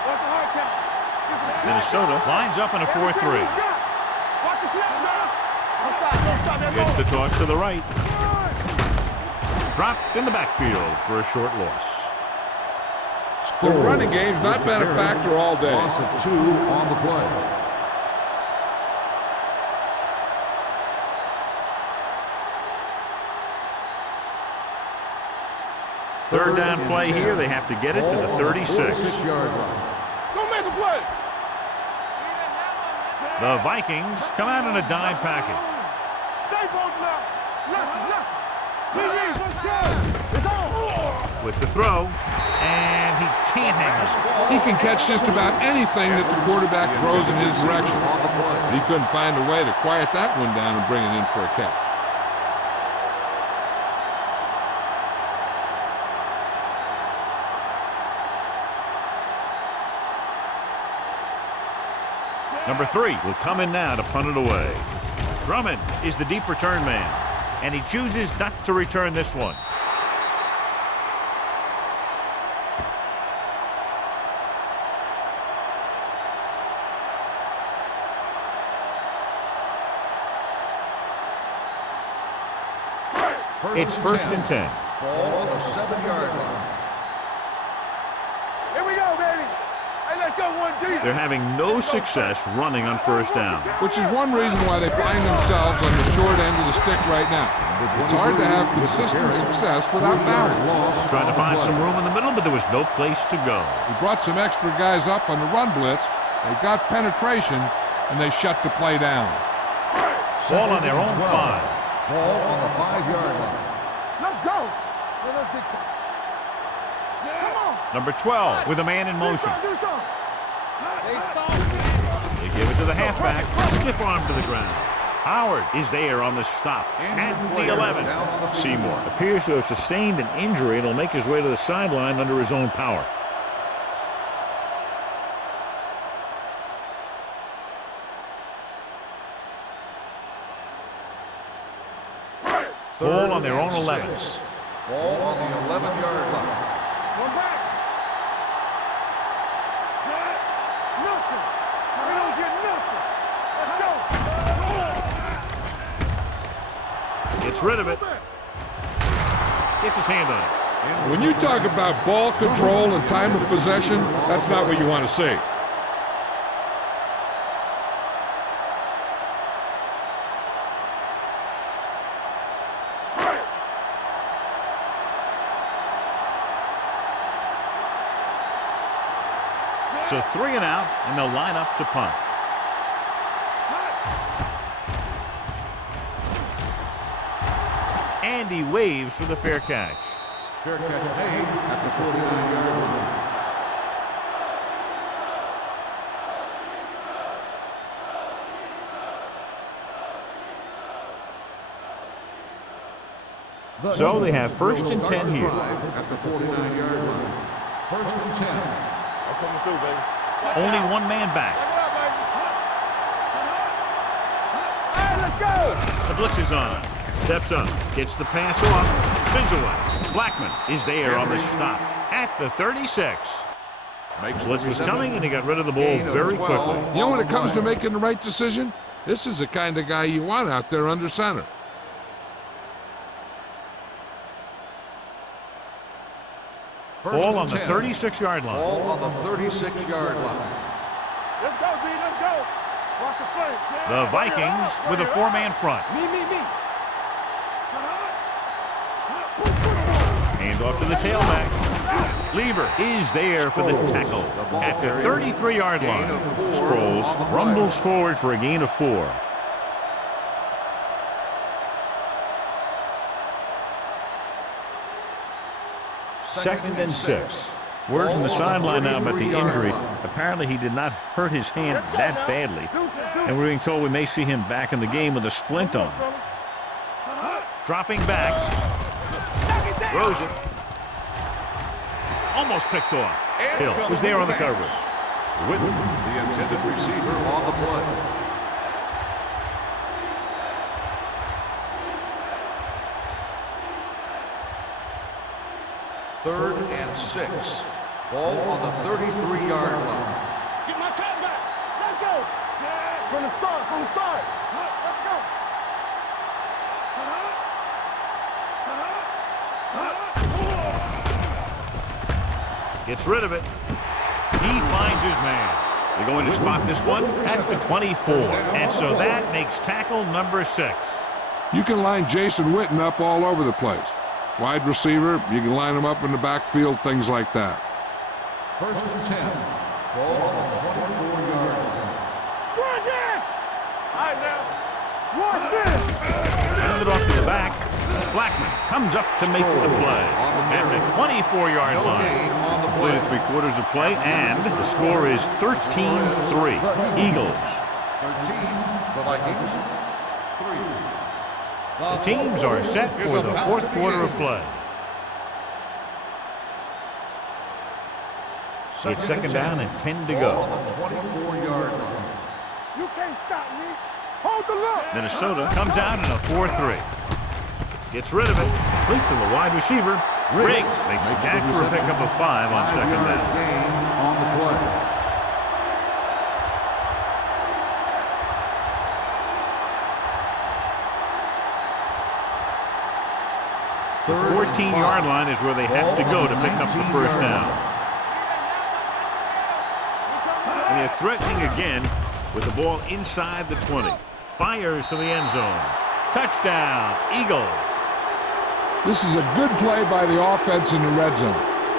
What's the hard count? Minnesota lines up in a 4-3. Watch the snap, man. Gets the toss to the right. Dropped in the backfield for a short loss. The running game's not been a factor all day. Loss of 2 on the play. Third down play here. They have to get it to the 36. 46-yard line. Don't make a play. The Vikings come out in a dime package. Stay both now. Let's go. It's on. With the throw, and he can't hang on. He can catch just about anything that the quarterback throws in his direction. He couldn't find a way to quiet that one down and bring it in for a catch. Number 3 will come in now to punt it away. Drummond is the deep return man, and he chooses not to return this one. It's first and 10. Ball on the 7-yard line. Here we go, baby. Hey, let's go one deep. They're having no success running on first down. Which is one reason why they find themselves on the short end of the stick right now. It's hard to have consistent success without balance. Trying to find some room in the middle, but there was no place to go. He brought some extra guys up on the run blitz. They got penetration, and they shut the play down. Ball on their own 5. Ball on the 5-yard line. Let's go. Man, that's big time. Come on. Number 12 with a man in motion. Do some. They give it to the halfback. Stiff arm to the ground. Howard is there on the stop at the 11. Seymour appears to have sustained an injury and will make his way to the sideline under his own power. Ball on their own 11. Ball on the 11-yard line. One back. Set. Nothing. We don't get nothing. Let's go. Gets rid of it. Gets his hand on it. When you talk about ball control and time of possession, that's not what you want to see. So 3 and out, and they'll line up to punt. And he waves for the fair catch. Fair catch made at the 49-yard line. So they have first and 10 here. At the 49-yard line. First and 10. I'm coming through, baby. Only one man back. Hey, let's go. The blitz is on. Steps up. Gets the pass off. Spins away. Blackman is there on the stop at the 36. Blitz was coming, and he got rid of the ball very quickly. You know, when it comes to making the right decision, this is the kind of guy you want out there under center. Ball on the 36-yard line. Ball on the 36-yard line. Let's go, B. Let's go. Watch the flank. The Vikings with a 4-man front. Me. Hand off to the tailback. Lieber is there for the tackle at the 33-yard line. Sproles rumbles forward for a gain of 4. Second and 6. Word from the sideline now about the injury. Apparently he did not hurt his hand that badly. And we're being told we may see him back in the game with a splint on. Dropping back. Throws it. Almost picked off. Hill was there on the coverage. Whitten, the intended receiver, on the play. Third and 6. Ball on the 33-yard line. Get my cut back. Let's go. From the start. Let's go. Gets rid of it. He finds his man. They're going to spot this one at the 24. And so that makes tackle number 6. You can line Jason Witten up all over the place. Wide receiver, you can line him up in the backfield, things like that. First and 10. Ball on the 24-yard line. Run there. All right, now. Watch this. Hand it off to the back. Blackman comes up to make the play at the 24-yard line. Completed 3/4 of play, and the score is 13-3. Eagles. 13, the Vikings. 3. The teams are set for the 4th quarter of play. It's second down and 10 to go. On the 24-yard line. You can't stop me. Hold the look. Minnesota comes out in a 4-3. Gets rid of it. Complete to the wide receiver. Riggs makes the catch for a pickup of 5 on second down. Gain on the play. 14-yard line is where they have to go to pick up the first down. And they're threatening again with the ball inside the 20. Fires to the end zone. Touchdown, Eagles. This is a good play by the offense in the red zone.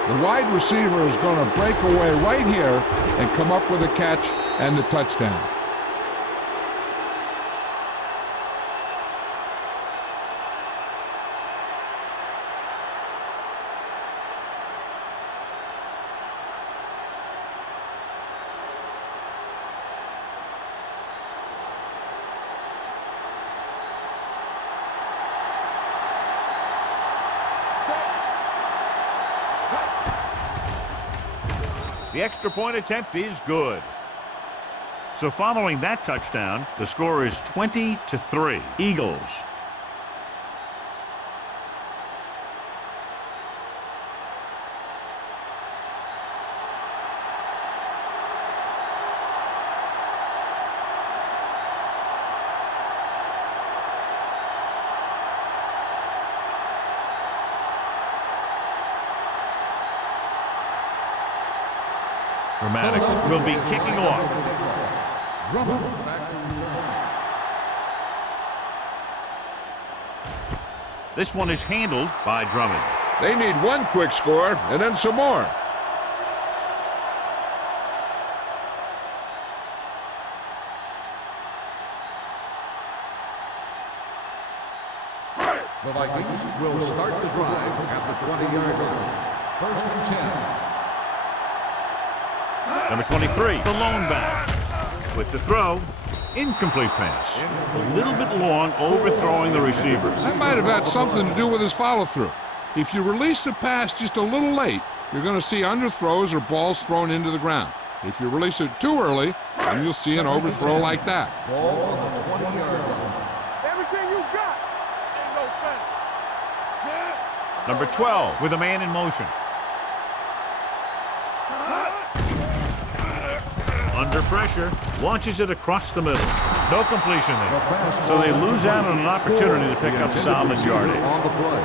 The wide receiver is going to break away right here and come up with a catch and the touchdown. The extra point attempt is good. So following that touchdown, the score is 20-3. Eagles. Dramatically will be kicking off. This one is handled by Drummond. They need one quick score and then some more. The Vikings will start the drive at the 20-yard line. First and 10. Number 23, the lone back. With the throw, incomplete pass. A little bit long, overthrowing the receivers. That might have had something to do with his follow-through. If you release the pass just a little late, you're going to see underthrows or balls thrown into the ground. If you release it too early, then you'll see an overthrow like that. Ball on the 20-yard line. Everything you got. Ain't no thing. Number 12, with a man in motion. Under pressure, launches it across the middle. No completion there. So they lose out on an opportunity to pick up solid yardage. On the play.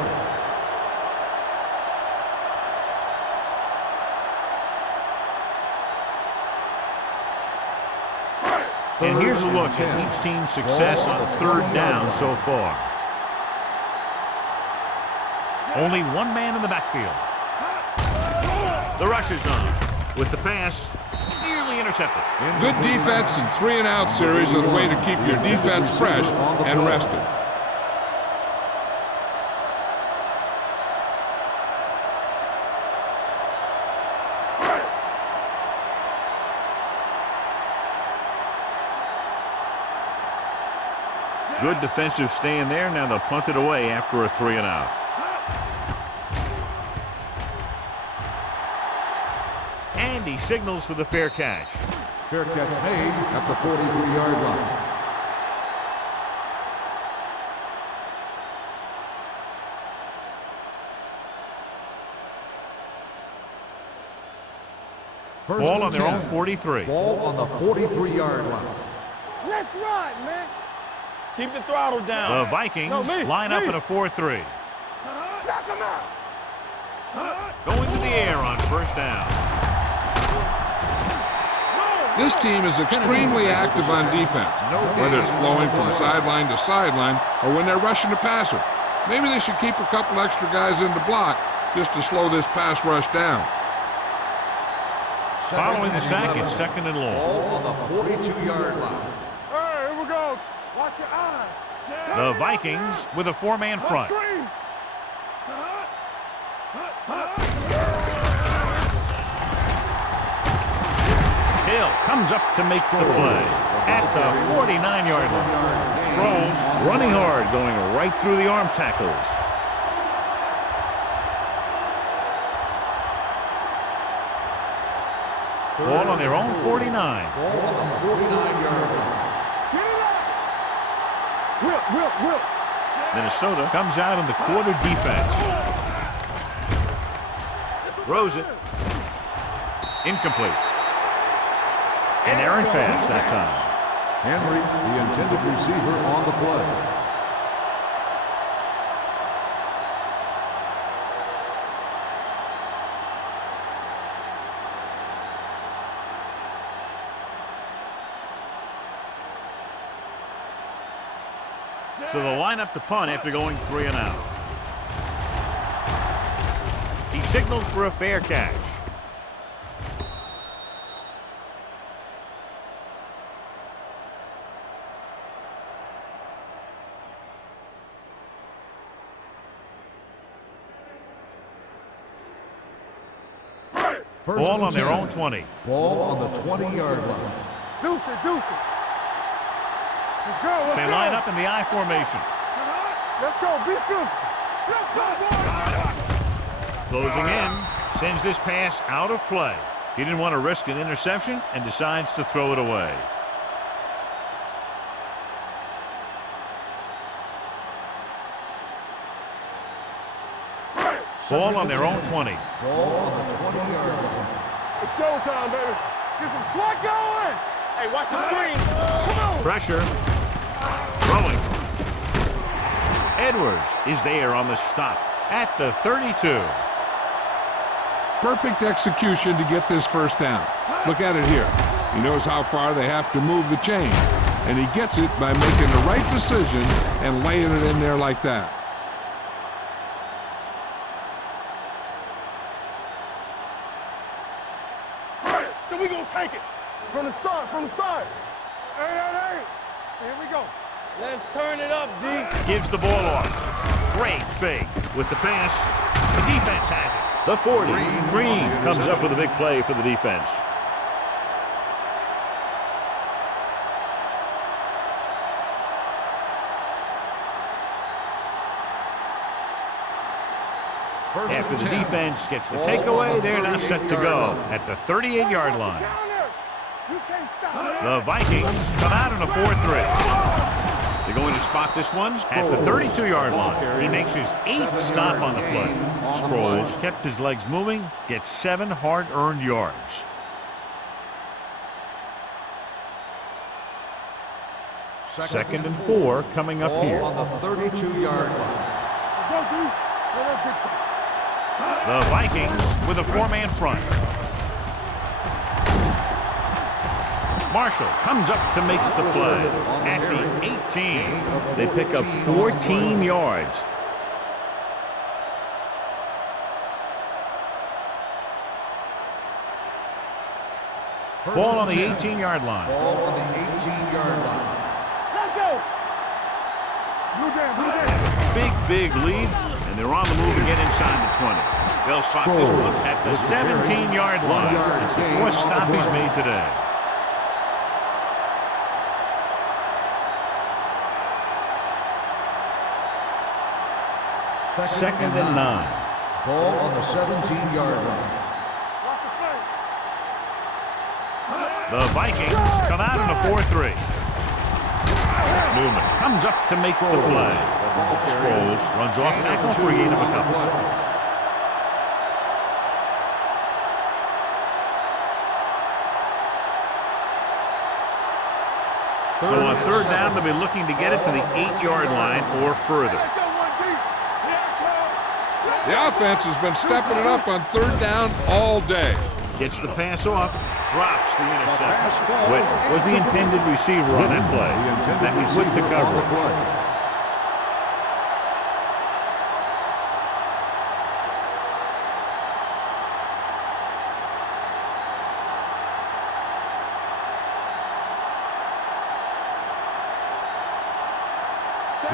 And here's a look at each team's success on third down so far. Only one man in the backfield. The rush is on. With the pass, nearly intercepted. Good defense and 3-and-out series are the way to keep your defense fresh and rested. Good defensive stand there. Now they'll punt it away after a 3-and-out. And he signals for the fair catch. Fair catch made at the 43-yard line. Ball on their own 43. Ball on the 43-yard line. Let's ride, man. Keep the throttle down. The Vikings line up in a 4-3. Knock him out. Going to the air on first down. This team is extremely active on defense, whether it's flowing from sideline to sideline or when they're rushing the passer. Maybe they should keep a couple extra guys in the block just to slow this pass rush down. Following the sack, it's second and long. Ball on the 42-yard line. Hey, here we go. Watch your eyes. The Vikings with a 4-man front. Hill comes up to make the play at the 49-yard line. Sproles running hard, going right through the arm tackles. Ball on their own 49. Ball on the 49-yard line. Whip. Minnesota comes out in the quarter defense. Throws it. Incomplete. An errant pass that time. Henry, the intended receiver, on the play. So they'll line up to punt after going 3-and-out. He signals for a fair catch. Ball on their own 20. Ball on the 20-yard line. Deuce it. Let's go. They line up in the I formation. Let's go. Be physical. Let's go, boy. Closing in, sends this pass out of play. He didn't want to risk an interception and decides to throw it away. Ball on their own 20. Ball on the 20-yard line. It's showtime, baby. Get some slack going. Hey, watch the screen. Come on. Pressure. Throwing. Edwards is there on the stop at the 32. Perfect execution to get this first down. Look at it here. He knows how far they have to move the chain, and he gets it by making the right decision and laying it in there like that. So we gonna take it from the start. Hey. Here we go. Let's turn it up, D. Gives the ball off. Great fake with the pass. The defense has it. The 40. Green comes up with a big play for the defense. After the defense gets the takeaway, they're now set to go at the 38-yard line. The Vikings come out in a 4-3. They're going to spot this one at the 32-yard line. He makes his 8th stop on the play. Sproles kept his legs moving, gets 7 hard-earned yards. Second and 4 coming up here. On the 32-yard line. Let's go, D. Let's get to it. The Vikings with a 4-man front. Marshall comes up to make the play at the 18. They pick up 14 yards. Ball on the 18-yard line. Ball on the 18-yard line. Let's go. Blue jam. Big lead, and they're on the move to get inside the 20. They'll spot this one at the 17-yard line. It's the 4th stop he's made today. Second and 9. Ball on the 17-yard line. The Vikings come out in a 4-3. Newman comes up to make the play. Sproles runs off tackle for a gain of a couple. So on 3rd down, they'll be looking to get it to the 8-yard line or further. The offense has been stepping it up on 3rd down all day. Gets the pass off, drops the interception. Whit was the intended receiver on that play. That was with the coverage.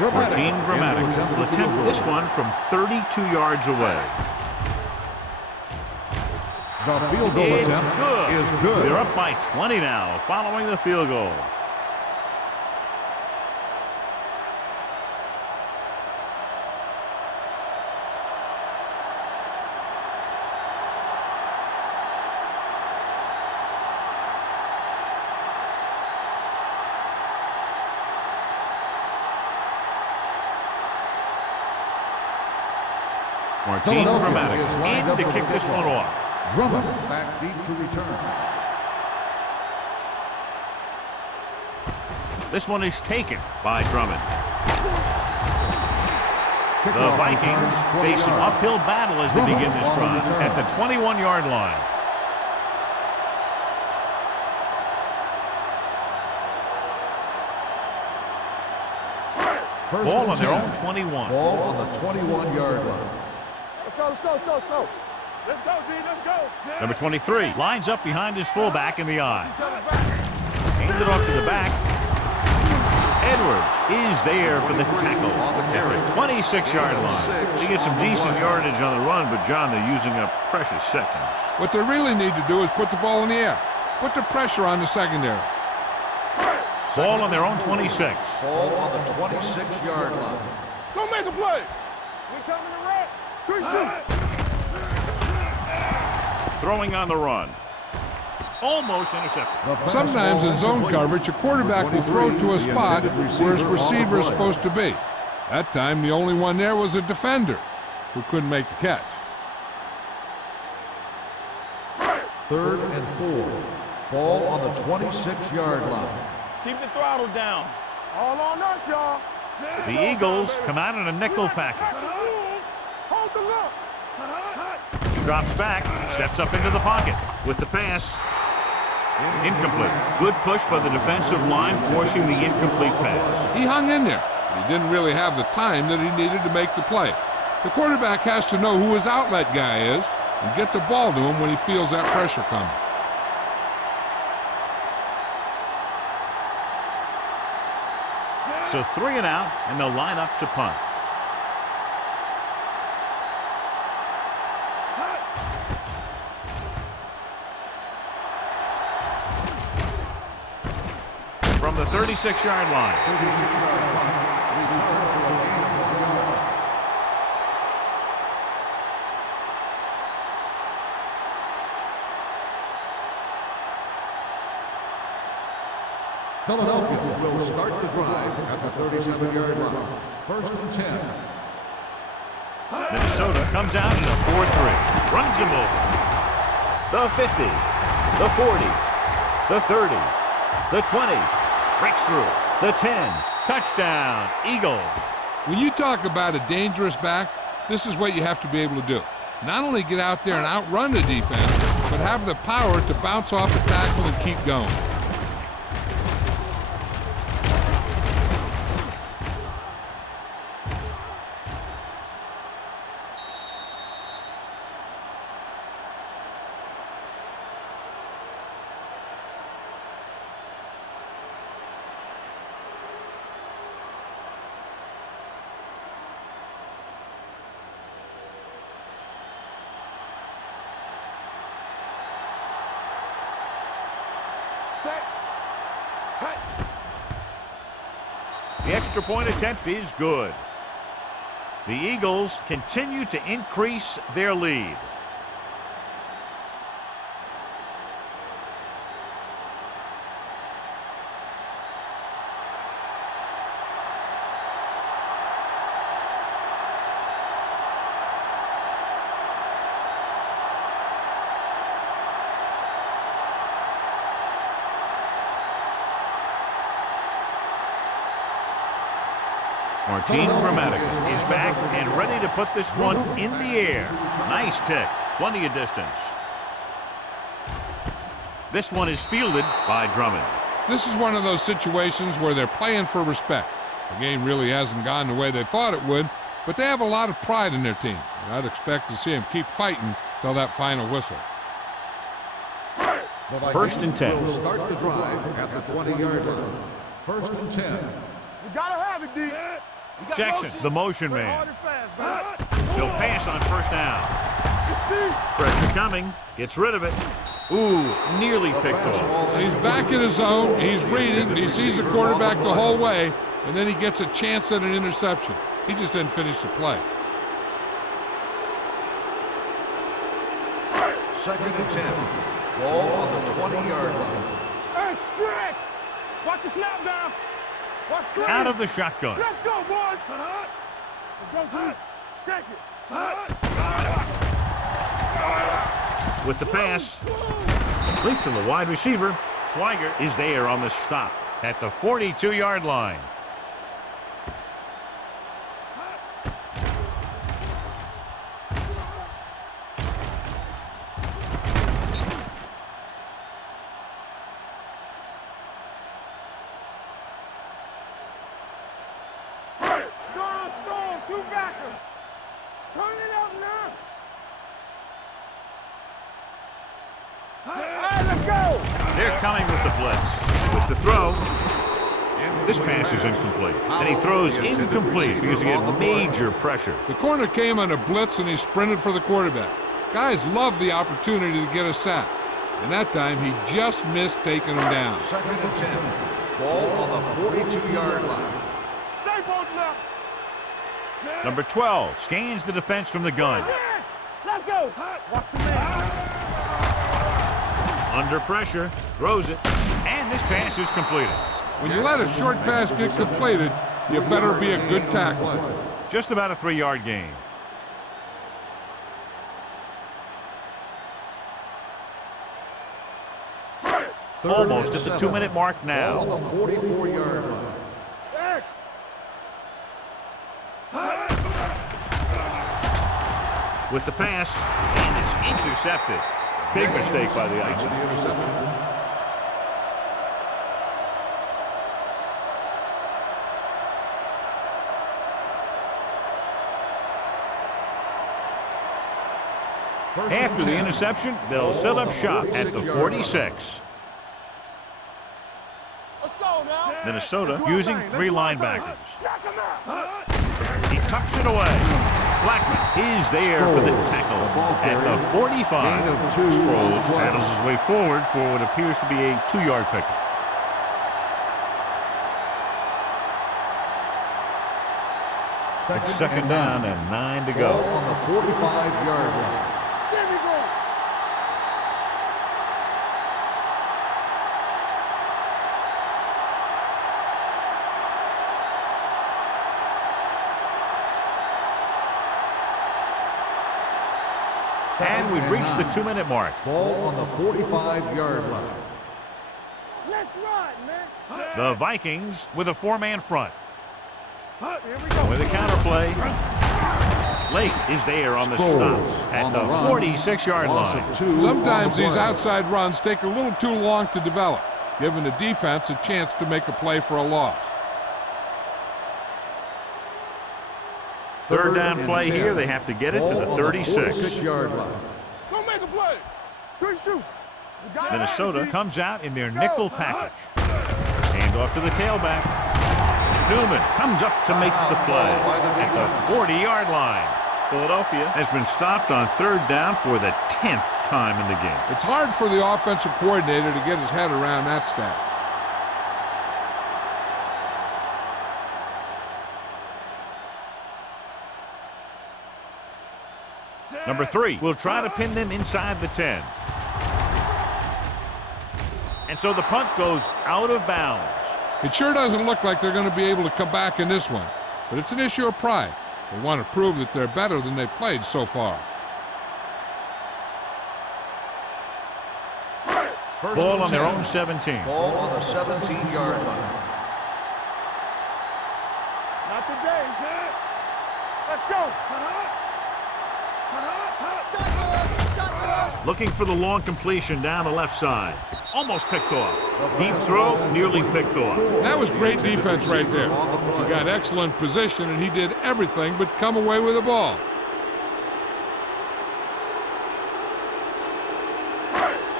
Martin Gramatic will attempt this one from 32 yards away. The field goal It's attempt good. is good. They're up by 20 now following the field goal. Martin Gramatic in to kick this one off. Drummond back deep to return. This one is taken by Drummond. The Vikings face an uphill battle as they begin this drive at the 21-yard line. Ball on their own 21. Ball on the 21-yard line. Let's go. Let's go, D. Let's go. Number 23 lines up behind his fullback in the eye. Handed off to the back. Edwards is there for the tackle at the 26-yard line. They get some decent yardage on the run, but, John, they're using up precious seconds. What they really need to do is put the ball in the air. Put the pressure on the secondary. Ball on their own 26. Ball on the 26-yard line. Go make a play. We coming to wreck. Good shoot. Throwing on the run. Almost intercepted. Sometimes in zone coverage, a quarterback will throw to a spot where his receiver is supposed to be. That time, the only one there was a defender who couldn't make the catch. 3rd and 4. Ball on the 26-yard line. Keep the throttle down. All on us, y'all. The Eagles come out in a nickel package. Hold the look. Drops back, steps up into the pocket. With the pass, incomplete. Good push by the defensive line, forcing the incomplete pass. He hung in there. He didn't really have the time that he needed to make the play. The quarterback has to know who his outlet guy is and get the ball to him when he feels that pressure coming. So 3 and out, and they'll line up to punt. From the 36-yard line. 36-yard line. Return for a gain of 1 yard. Philadelphia will start the drive at the 37-yard line. 1st and 10. Minnesota comes out in a 4-3. Runs him over. The 50. The 40. The 30. The 20. Breaks through. The 10. Touchdown, Eagles. When you talk about a dangerous back, this is what you have to be able to do. Not only get out there and outrun the defense, but have the power to bounce off the tackle and keep going. The extra point attempt is good. The Eagles continue to increase their lead. Martin Gramatica is back and ready to put this one in the air. Nice kick. Plenty of distance. This one is fielded by Drummond. This is one of those situations where they're playing for respect. The game really hasn't gone the way they thought it would, but they have a lot of pride in their team. And I'd expect to see them keep fighting till that final whistle. 1st and 10. Will start the drive at the 20-yard line. 1st and 10. You gotta have it, D. Jackson, the motion Play man. hard and fast, He'll pass on 1st down. Pressure coming. Gets rid of it. Ooh, nearly picked off. So he's back in his zone. He's reading. He sees the quarterback the whole way, and then he gets a chance at an interception. He just didn't finish the play. 2nd and 10. Ball on the 20-yard line. Hey, stretch! Watch the snap down. Watch stretch. Out of the shotgun. Let's go, boys. Let's go, D. Check it. With the pass, complete to the wide receiver. Schweiger is there on the stop at the 42-yard line. Strong, two backers. Turn it up now. Hey, let's go. They're coming with the blitz. With the throw, this pass is incomplete. And he throws incomplete because he had major pressure. The corner came on a blitz, and he sprinted for the quarterback. Guys love the opportunity to get a sack. And that time, he just missed taking him down. 2nd and 10. Ball on the 42-yard line. Stay both now. Number 12 scans the defense from the gun. Let's go. Watch the man. Under pressure, throws it, and this pass is completed. When you let a short pass get completed, you better be a good tackler. Just about a 3-yard gain. Almost at the 2-minute mark now. On the 44-yard line. With the pass, and it's intercepted. Big mistake by the Icons. After the interception, they'll set up shop at the 46. Let's go now. Minnesota using 3 linebackers. He tucks it away. Blackman is there for the tackle at the 45. Sproles battles his way forward for what appears to be a 2-yard pickup. It's second down and 9 to go. On the 45-yard line. There we go. And we've reached the 2-minute mark. Ball on the 45-yard line. Let's run, man. The Vikings with a 4-man front. Here we go. With a counterplay. Lake is there on the stop at the 46-yard line. Sometimes these outside runs take a little too long to develop, giving the defense a chance to make a play for a loss. Third down play here. They have to get it to the 36. 46-yard line. Don't make a play. Good shoot. Minnesota comes out in their nickel package. Hand off to the tailback. Newman comes up to make the play at the 40-yard line. Philadelphia has been stopped on third down for the 10th time in the game. It's hard for the offensive coordinator to get his head around that stat. Number 3 will try to pin them inside the 10. And so the punt goes out of bounds. It sure doesn't look like they're going to be able to come back in this one, but it's an issue of pride. They want to prove that they're better than they've played so far. Ball on their own 17. Ball on the 17-yard line. Not today, sir. Let's go. Looking for the long completion down the left side. Almost picked off. Deep throw, nearly picked off. That was great defense right there. He got excellent position, and he did everything but come away with the ball.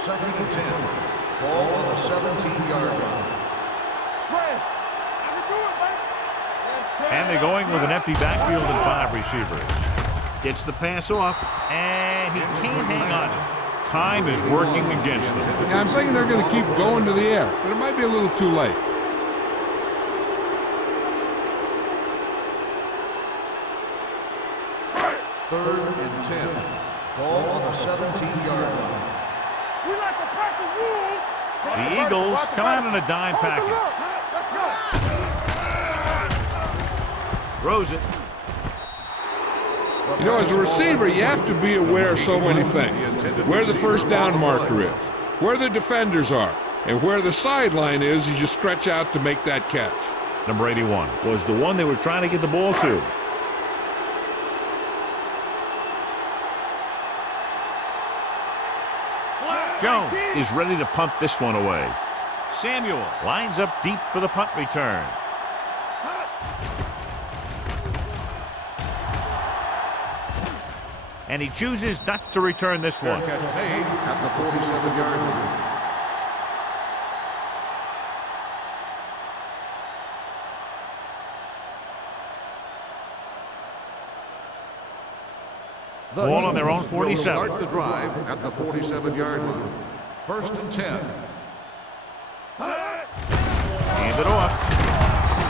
Second and 10. Ball on the 17-yard line. Spread. I can do it, man. Yes, sir. And they're going with an empty backfield and 5 receivers. Gets the pass off, and he can't hang on it. Time is working against them. Yeah, I'm thinking they're going to keep going to the air, but it might be a little too late. Third and 10. Ball on the 17-yard line. We like to pack the rules. The Eagles come out in a dime package. Let's go. Throws it. You know, as a receiver, you have to be aware of so many things. Where the first down marker is, where the defenders are, and where the sideline is as you stretch out to make that catch. Number 81 was the one they were trying to get the ball to. Jones is ready to punt this one away. Samuel lines up deep for the punt return. And he chooses not to return this one. Catch made at the 47-yard line. Ball on their own 47. Start the drive at the 47-yard line. First and 10. Hand it off.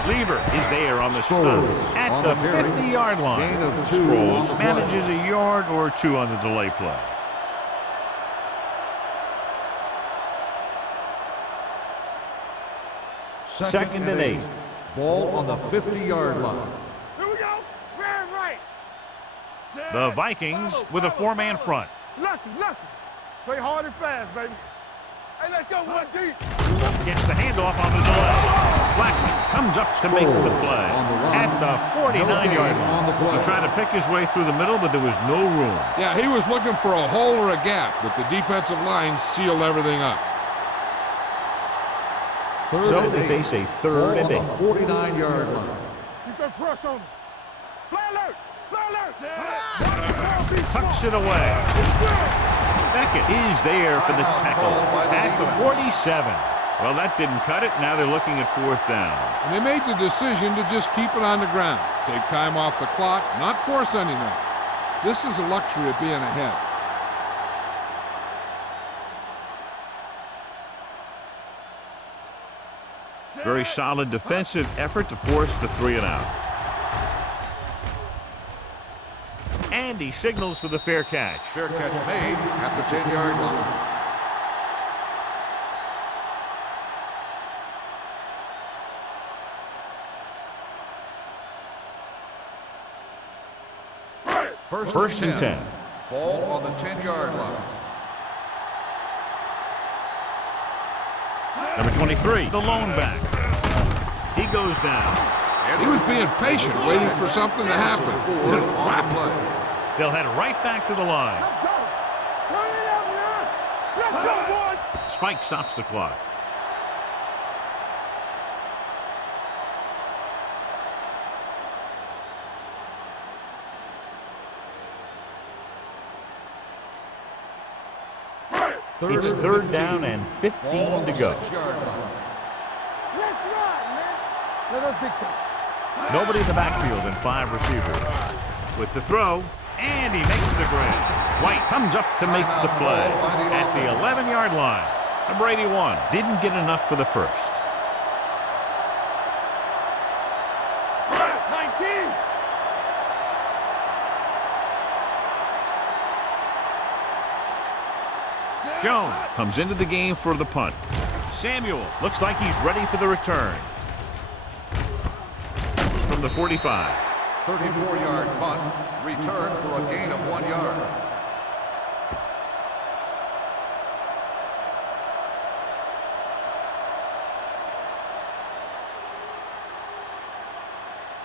Lever is there on the stop at the 50-yard line. Gain of 2 Sproles manages a yard or 2 on the delay play. Second and 8. Ball on the 50-yard line. Here we go. Ran right. The Vikings with a 4-man front. Lucky. Play hard and fast, baby. Hey, let's go, one deep. Gets the handoff on the delay. Blackman comes up to make the play at the 49-yard line. He tried to pick his way through the middle, but there was no room. Yeah, he was looking for a hole or a gap, but the defensive line sealed everything up. So they face a 3rd and 8. 49-yard line. Keep that press on him. Fly alert. Tucks it away. Beckett is there for the tackle at the 47. Well, that didn't cut it. Now they're looking at 4th down. And they made the decision to just keep it on the ground. Take time off the clock, not force anything. This is a luxury of being ahead. Very solid defensive effort to force the 3 and out. And he signals for the fair catch. Fair catch made at the 10-yard line. First and 10. Ball on the 10-yard line. Number 23, the lone back. He goes down. He was being patient, waiting for something to happen. They'll head right back to the line. Let's go. Turn it up now. Let's go, boys. Spike stops the clock. It's 3rd down and 15 to go. Let's run, man. Let us big time. Nobody in the backfield and 5 receivers. With the throw, and he makes the grab. White comes up to make the play at the 11-yard line. Number 81 didn't get enough for the first. 19. Jones comes into the game for the punt. Samuel looks like he's ready for the return. From the 45. 34-yard punt. Return for a gain of 1 yard.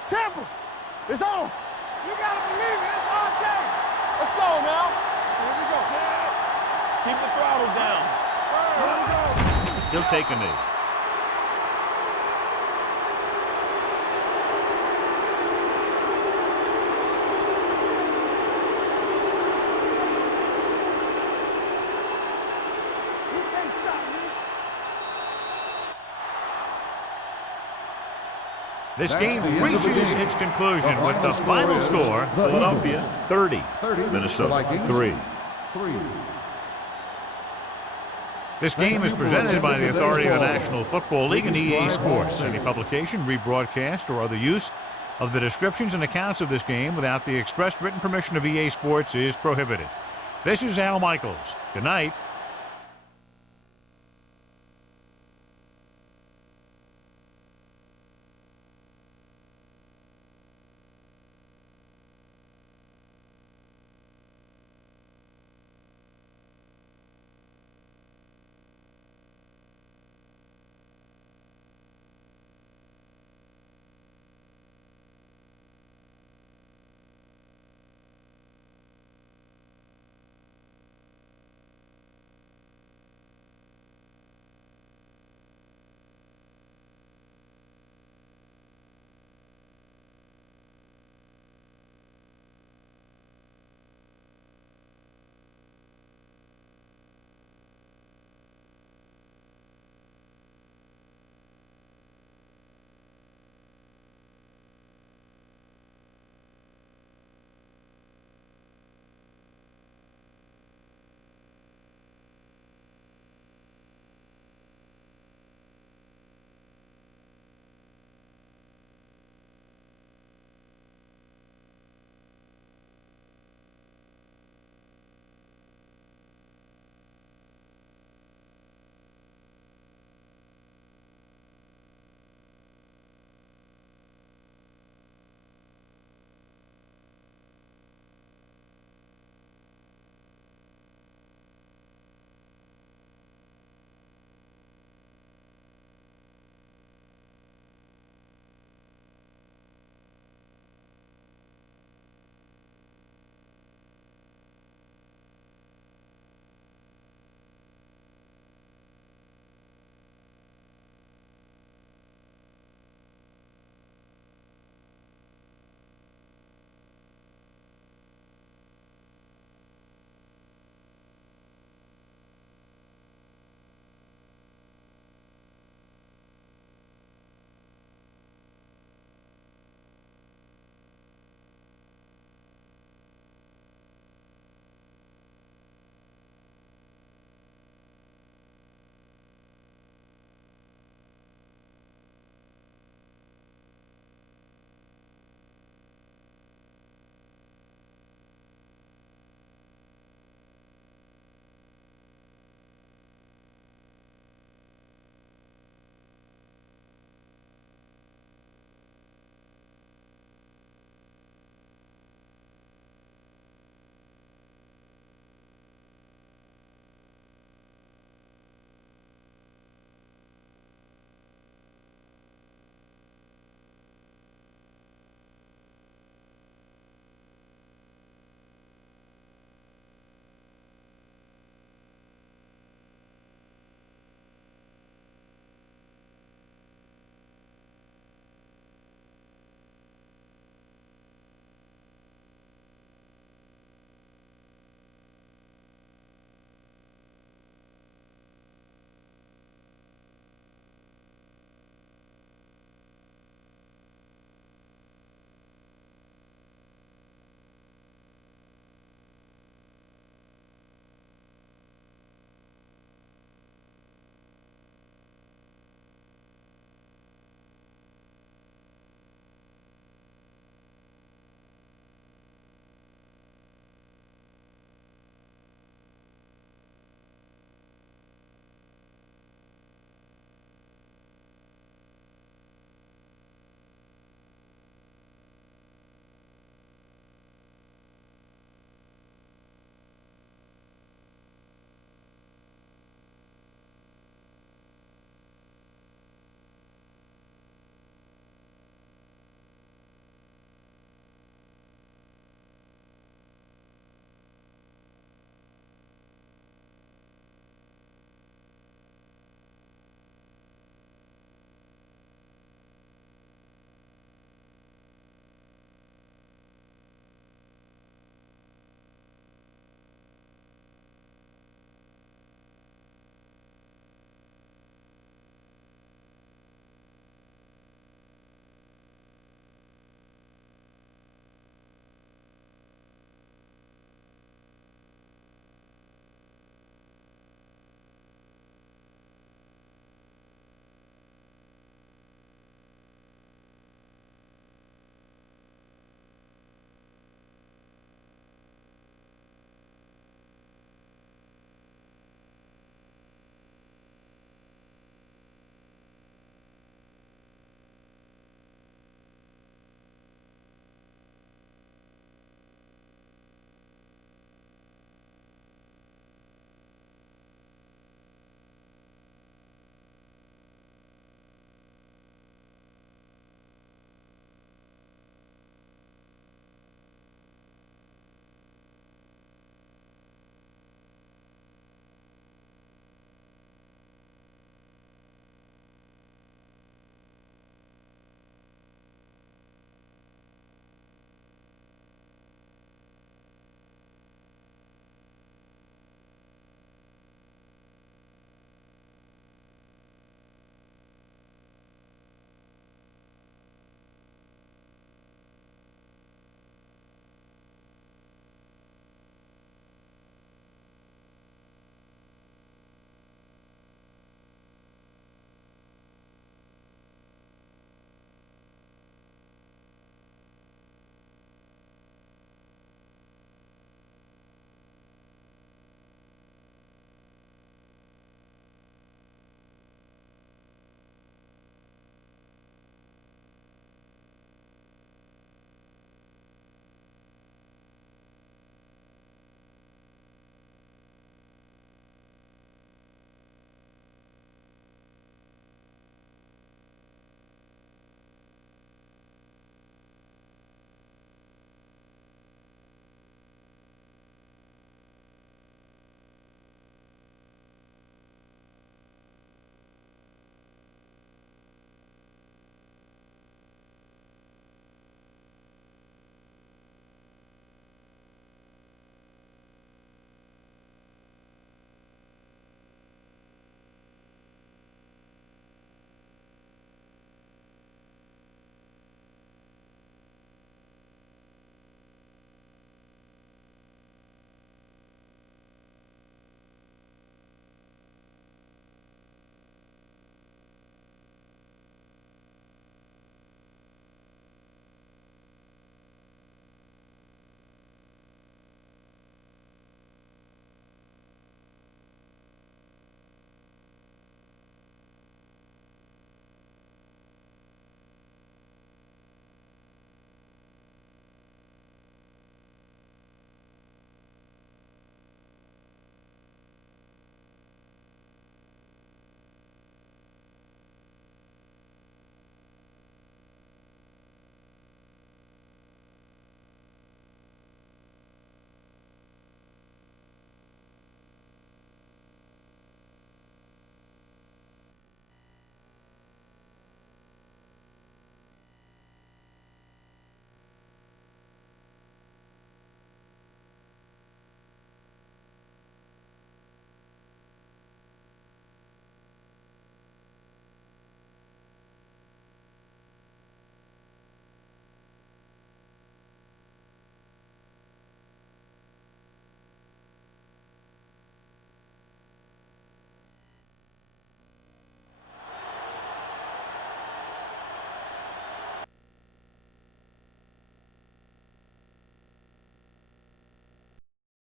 Tampa, it's on. You gotta believe it. It's our game. Let's go now. Here we go. Keep the throttle down. Here we go. He'll take a knee. You can't stop me. This game reaches its conclusion with the final score, Philadelphia 30, Minnesota 3. This game is presented by the authority of the National Football League and EA Sports. Any publication, rebroadcast, or other use of the descriptions and accounts of this game without the expressed written permission of EA Sports is prohibited. This is Al Michaels. Good night.